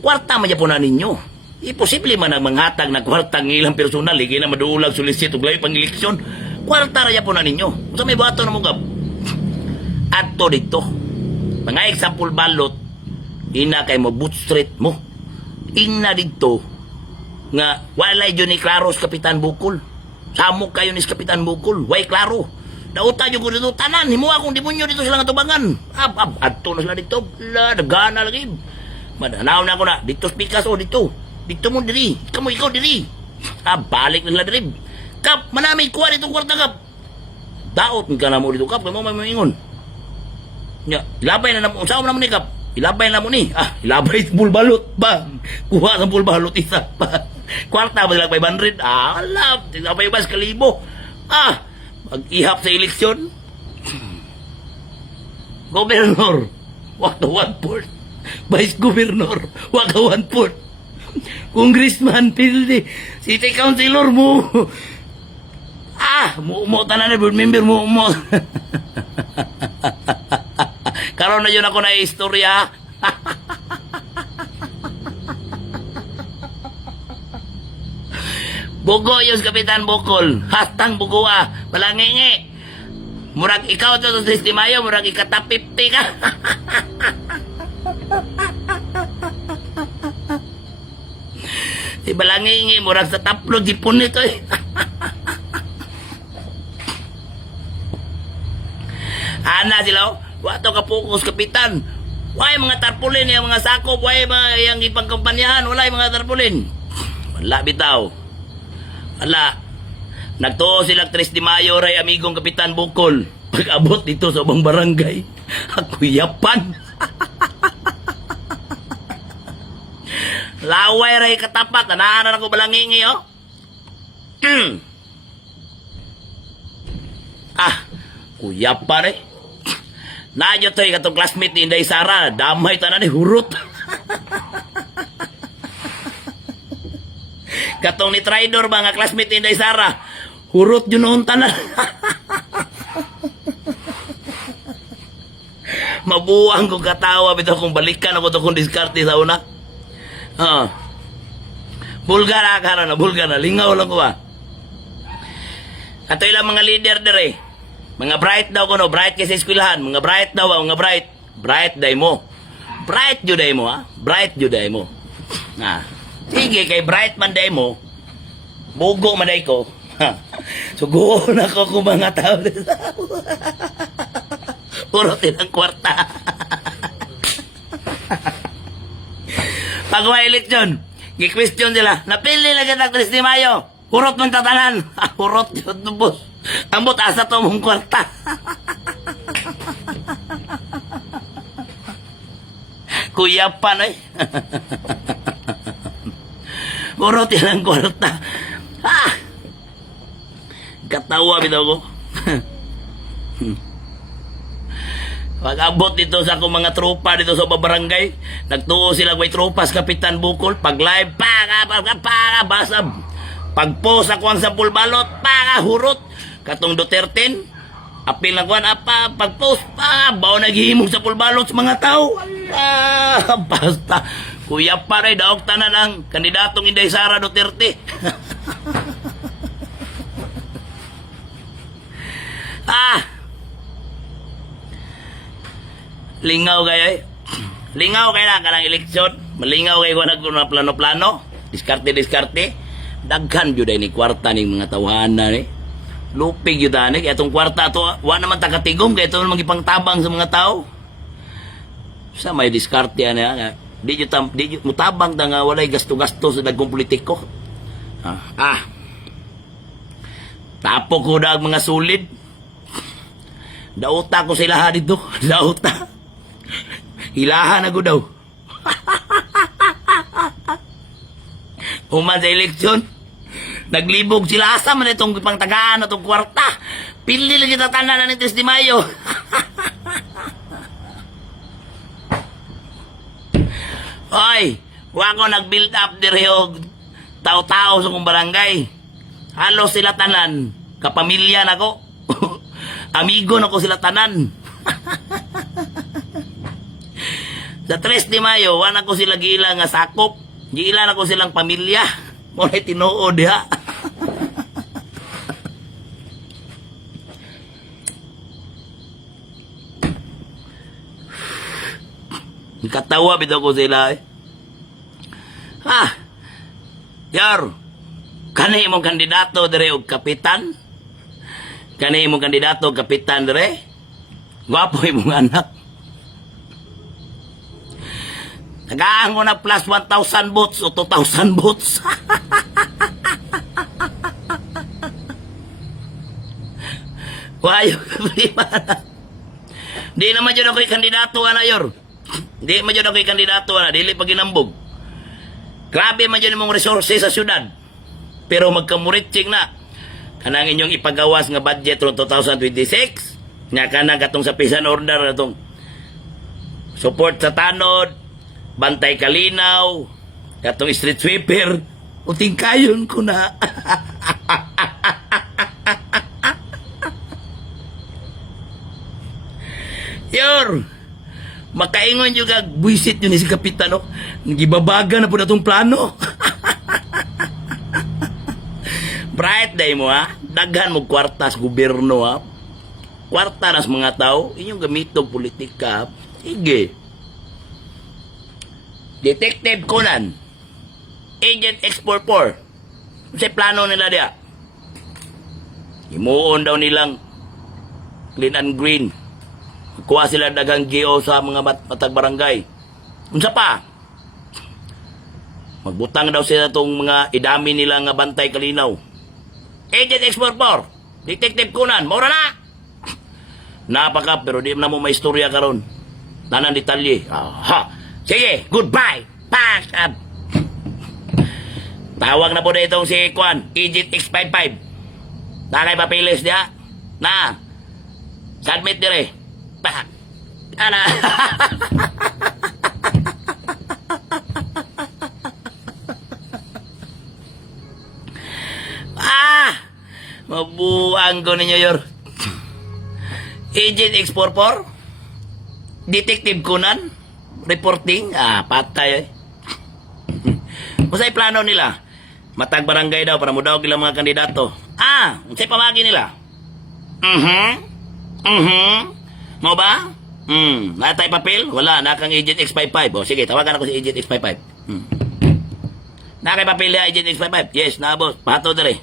Kwarta man po na ninyo. Imposible man ang manghatag na kwarta ng ilang personal. Higi na maduulag sulisit o layo pang eleksyon. Kwarta raya po na ninyo. So may buhato na mo gab. Ato dito. Mga example balot. Ina kay mo boot street mo. Ina dito. Nga walay dyan ni Klaros Kapitan Bukol. Samok kayo ni Kapitan Bukol. Way klaro. Nauta nyo ko dito. Tanan. Himuha kung demonyo dito sila nga tubangan. Ato na sila dito. Nagana lagi. Madanaw na ako na. Dito spikas o dito. Dito mo diri. Ikaw diri. Balik na diri. Kap, manamay kuha dito kwarta, Kap. Daot ka na mo dito, Kap. Kaya mo may maingon. Ilabay na mo. Saan mo na mo ni, Kap? Ilabay na mo ni. Ilabay sa pulbalot ba? Kuha sa pulbalot isa pa. Kwarta ba lang 500? Alam. Ilabay ba sa kalibo? Mag-ihap sa eleksyon. Gobernador, waka 1/4. Vice Governor, waka 1/4. Congressman, pildi. City Councilor mo. Mo tanan na board member mo. Karon na yun ako na istorya. Bugo yung Kapitan Bukol. Hastang bugua. Palangingi. Murag ikaw to sa Sistimayo, murag ikatapipti ka. Si Balangingi, murag sa taplo, dipon nito eh. Ana sila, wato ka focus, Kapitan. Why mga tarpulin, yung mga sakop, why mga yung ipangkampanyahan, wala yung mga tarpulin. Wala bitaw. Wala. Nagtuo sila 3 de Mayo ray amigong Kapitan Bukol. Pag-abot dito sa ubang barangay, ako yapan. Laway ray katapat, anaanan ako Balangingi, oh. Kuyapan eh. Nadyo to'y katong classmate ni Inday Sara, damay tanan ni hurot. Katong ni Tridor ba nga classmate ni Inday Sara, hurot yun noon tanan. Mabuang kong katawa bitaw kung balikan ako to kung diskarte sa una. Bulgar na, lingaw lang ko ba. Ato ilang mga leader dire. Mga bright daw ko no, bright kasi eskwelahan. Mga bright daw, mga bright. Bright day mo. Bright juday mo, ha? Bright juday mo. Sige, kay bright man day mo, bugo man day ko. Suguon ako kung mga tao. Puro tinang kwarta. Pag may eleksyon, gi-question sila, napili na kita 3 de Mayo. Hurot man tatanan. Hurot yun, boss. Ambot asa to mong kwarta. Kuya pa na eh. Hurot yan ang kwarta. Katawa bitaw ko. Pag-abot dito sa akong mga tropa dito sa barangay, nagtuo sila may tropa sa Kapitan Bukol. Pag live, basab. Pag-post ako ang sampul balot, hurot. Katong Duterte, apil na kuhan, pag-post, bawa naghihimog sa pulbalot sa mga tao. Basta. Kuya pare, daog tanan ang kandidatong Inday Sara Duterte. Lingaw kayo eh. Lingaw kayo na kanang eleksyon. Malingaw kayo kung na plano-plano. Diskarte. Daghan yun ni kwarta ng mga tawanan eh. Lupig yun dani. Kaya itong kwarta ito, wala naman takatigom. Kaya ito naman ipangtabang sa mga tao. Sa may diskarte yan. Di nyo mutabang na nga walay gasto-gasto sa dagkong politiko. Tapo ko na ang mga sulid. Dauta ko sa ilaha dito. Dauta. Ilahan ako daw. Human sa eleksyon. Naglibog sila. Asa man itong pangtagaan itong kwarta. Pili lang kita tanan ng 3 de Mayo. Hoy, wako nag-build up direhog tao-tao sa kong barangay. Halos sila tanan. Kapamilya na ko. Amigo na ko sila tanan. Sa 3 de Mayo, wala ko sila giila nga sakop. Giila na ko silang pamilya. Muna tinuod ha. Katawa bitaw ko sila eh. Yar, kani imong kandidato dire og kapitan? Kani imong kandidato og kapitan dire? Gwapo imong anak. Nagaan ko na plus 1,000 votes o 2,000 votes. Wayo problema na. Di naman dyan ako'y kandidato na yor. Di man dyan ako'y kandidato na. Dili pa ginambog. Grabe man dyan mong resources sa syudad. Pero magkamuritsing na. Kanang inyong ipagawas nga budget ron 2026. Nga kanang katong sa pisan order atong support sa tanod, bantay kalinaw, katong street sweeper, uting kayon ko na. Yor, makaingon yung buisit yun si Kapitano. Nagibabaga na po na itong plano. Bright day mo ha. Daghan mo kwarta sa gobyerno ha. Kwarta na sa mga tao. Inyong gamitong politika. Sige. Detective Conan. Agent X44. Sa plano nila dia. Imuon daw nilang clean and green. Kuha sila dagang GO sa mga matag barangay. Unsa pa? Magbutang daw sila itong mga idami nila nga bantay kalinaw. Agent X44, Detective Conan, maura na! Napaka, pero di na mo may istorya karon. Nanang detalye. Aha. Sige, goodbye! Pack up! Tawag na po na itong si Kwan, Agent X55. Nakay papilis niya? Na! Submit dire. Pak! Ana! Mabuang ko ninyo yor. Agent X44? Detective Conan? Reporting? Patay eh. Masay plano nila? Matag barangay daw para mo daw ilang mga kandidato. Masay pamagi nila? Mo ba? Natay papel? Wala, nakang Agent X55. O sige, tawagan ako si Agent X55. Nakay papel ya Agent X55? Yes, boss. Pato dere.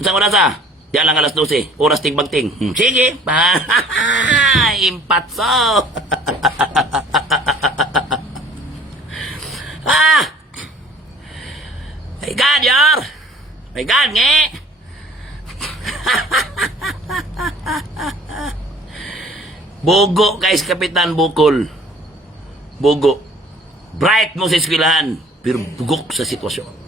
Saan oras Diyan lang alas 12. Oras tigbagting. Sige. Impatso. My God, yor. My God, nge. Bogo guys, Kapitan Bukol. Bogo. Bright mo sa eskwelahan, pero bugok sa sitwasyon.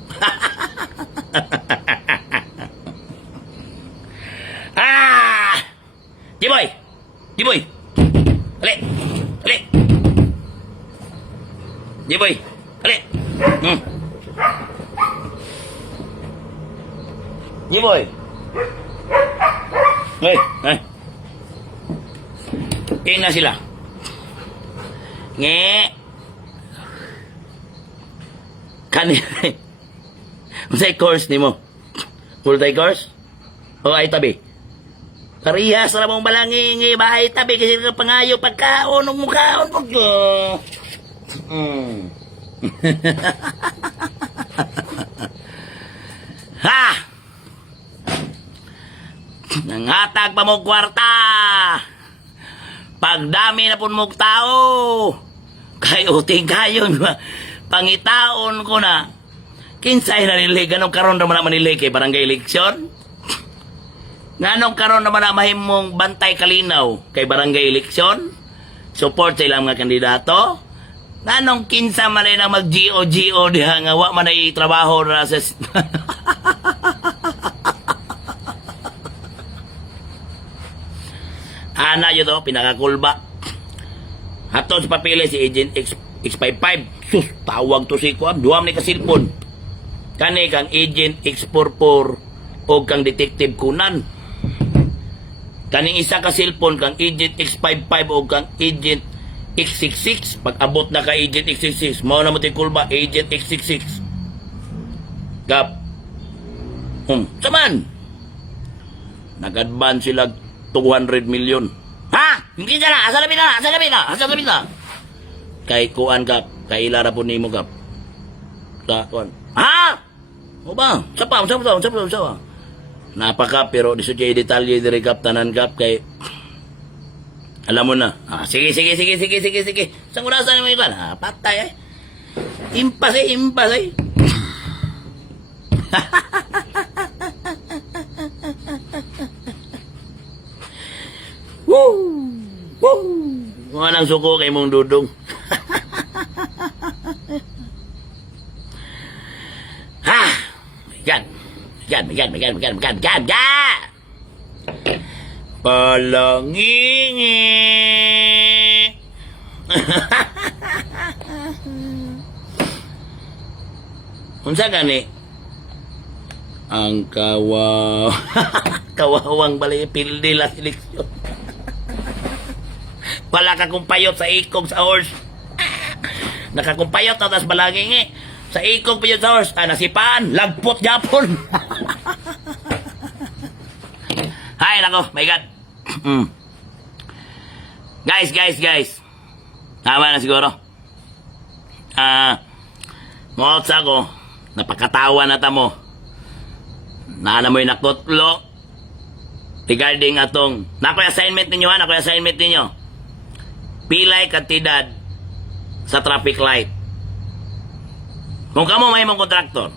Jiboy! Jiboy! Ali! Ali! Jiboy! Ali! Jiboy! Hey! Tingnan sila. Nge! Kanina. Masay course ni mo? Full-time course? O ay tabi? Parihas na mong balangi bahay tabi kasi ka pangayo pagkaon ng mukhaon pag Ha! Nangatag pa mo kwarta. Pagdami na po mong tao. Kayo kayon pangitaon ko na. Kinsay na nilay ganong karon naman nilay kay barangay eleksyon. Nganong karon naman na mahimong bantay kalinaw kay barangay eleksyon? Support sa ilang mga kandidato? Nganong kinsa man na mag-GO diha nga wa man ay trabaho na sa ana yun to, pinakakulba. Hato sa papili si Agent X55. Sus, tawag to si Kuam. Duwam ni kasilpon. Kani kang Agent X44 o kang Detective Conan. Kaning isa ka cellphone kang Agent X55 o kang Agent X66. Pag abot na ka Agent X66, mao na mo ti kulba Agent X66. Gap. Saman. Nag-advance sila 200 million. Ha? Hindi na. Asa labi na. Kay kuan kap, kay ilara po nimo kap. Sa kuan. Ha? O ba? Sapa. Napaka pero di siya detalye dire kap tanan kap kay alam mo na. Sige. Sang orasan mo ikan? Patay eh. Impas eh, impas eh. Woo! Woo! Mga nang suko kay mong dudong. Ha! Yan! Yan! Yan! Yan! Yan! Yan! Yan! Yan! Palangingi! Unsa gani? Ang kawawang balay pildi la seleksyon. Wala ka kumpayot sa ikog sa horse. Nakakumpayot na tas balangingi. Sa ikog payot sa horse. Nasipaan. Lagpot Japon. Hay nako, my God. Guys. Tama na siguro. Motsa ko. Napakatawa na tamo. Naana mo'y nakutlo. Regarding atong. Nako'y assignment ninyo ha. Nako'y assignment ninyo. Pilay kantidad sa traffic light. Kung kamo may mong kontraktor,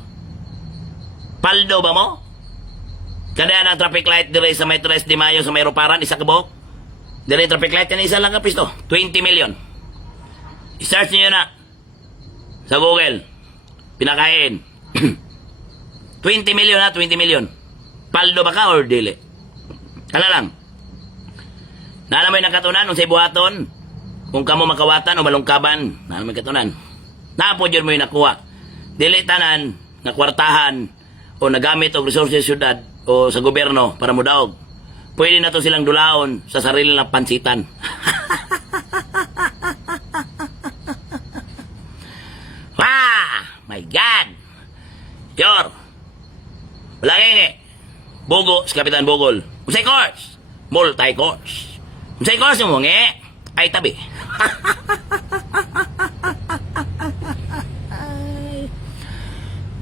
paldo ba mo? Kada ang traffic light dire sa may 3 de Mayo sa may Roparan, isa ka buhok. Dire traffic light kanina isa lang ka pisto, 20 million. I-search niyo na sa Google. Pinakain. 20 million ha, 20 million. Paldo ba ka or dili? Kala lang. Nala mo'y nakatunan kung sa ibuhaton, kung kamo makawatan o malungkaban, nala mo'y katunan. Napo dyan mo'y nakuha. Dili tanan, nakwartahan, o nagamit og resources syudad o sa gobyerno para mudaog. Pwede na to silang dulaon sa sarili ng pansitan. My God! Yor! Balangin Bogo si Kapitan Bogol. Unsay course? Multi-course. Unsay course mo ay tabi.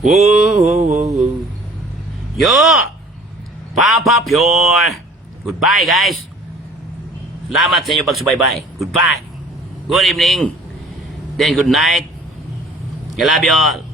Whoa. Yo! Papa Pure! Goodbye, guys. Salamat sa inyo pagsubaybay. Goodbye. Good evening. Then good night. I love you all.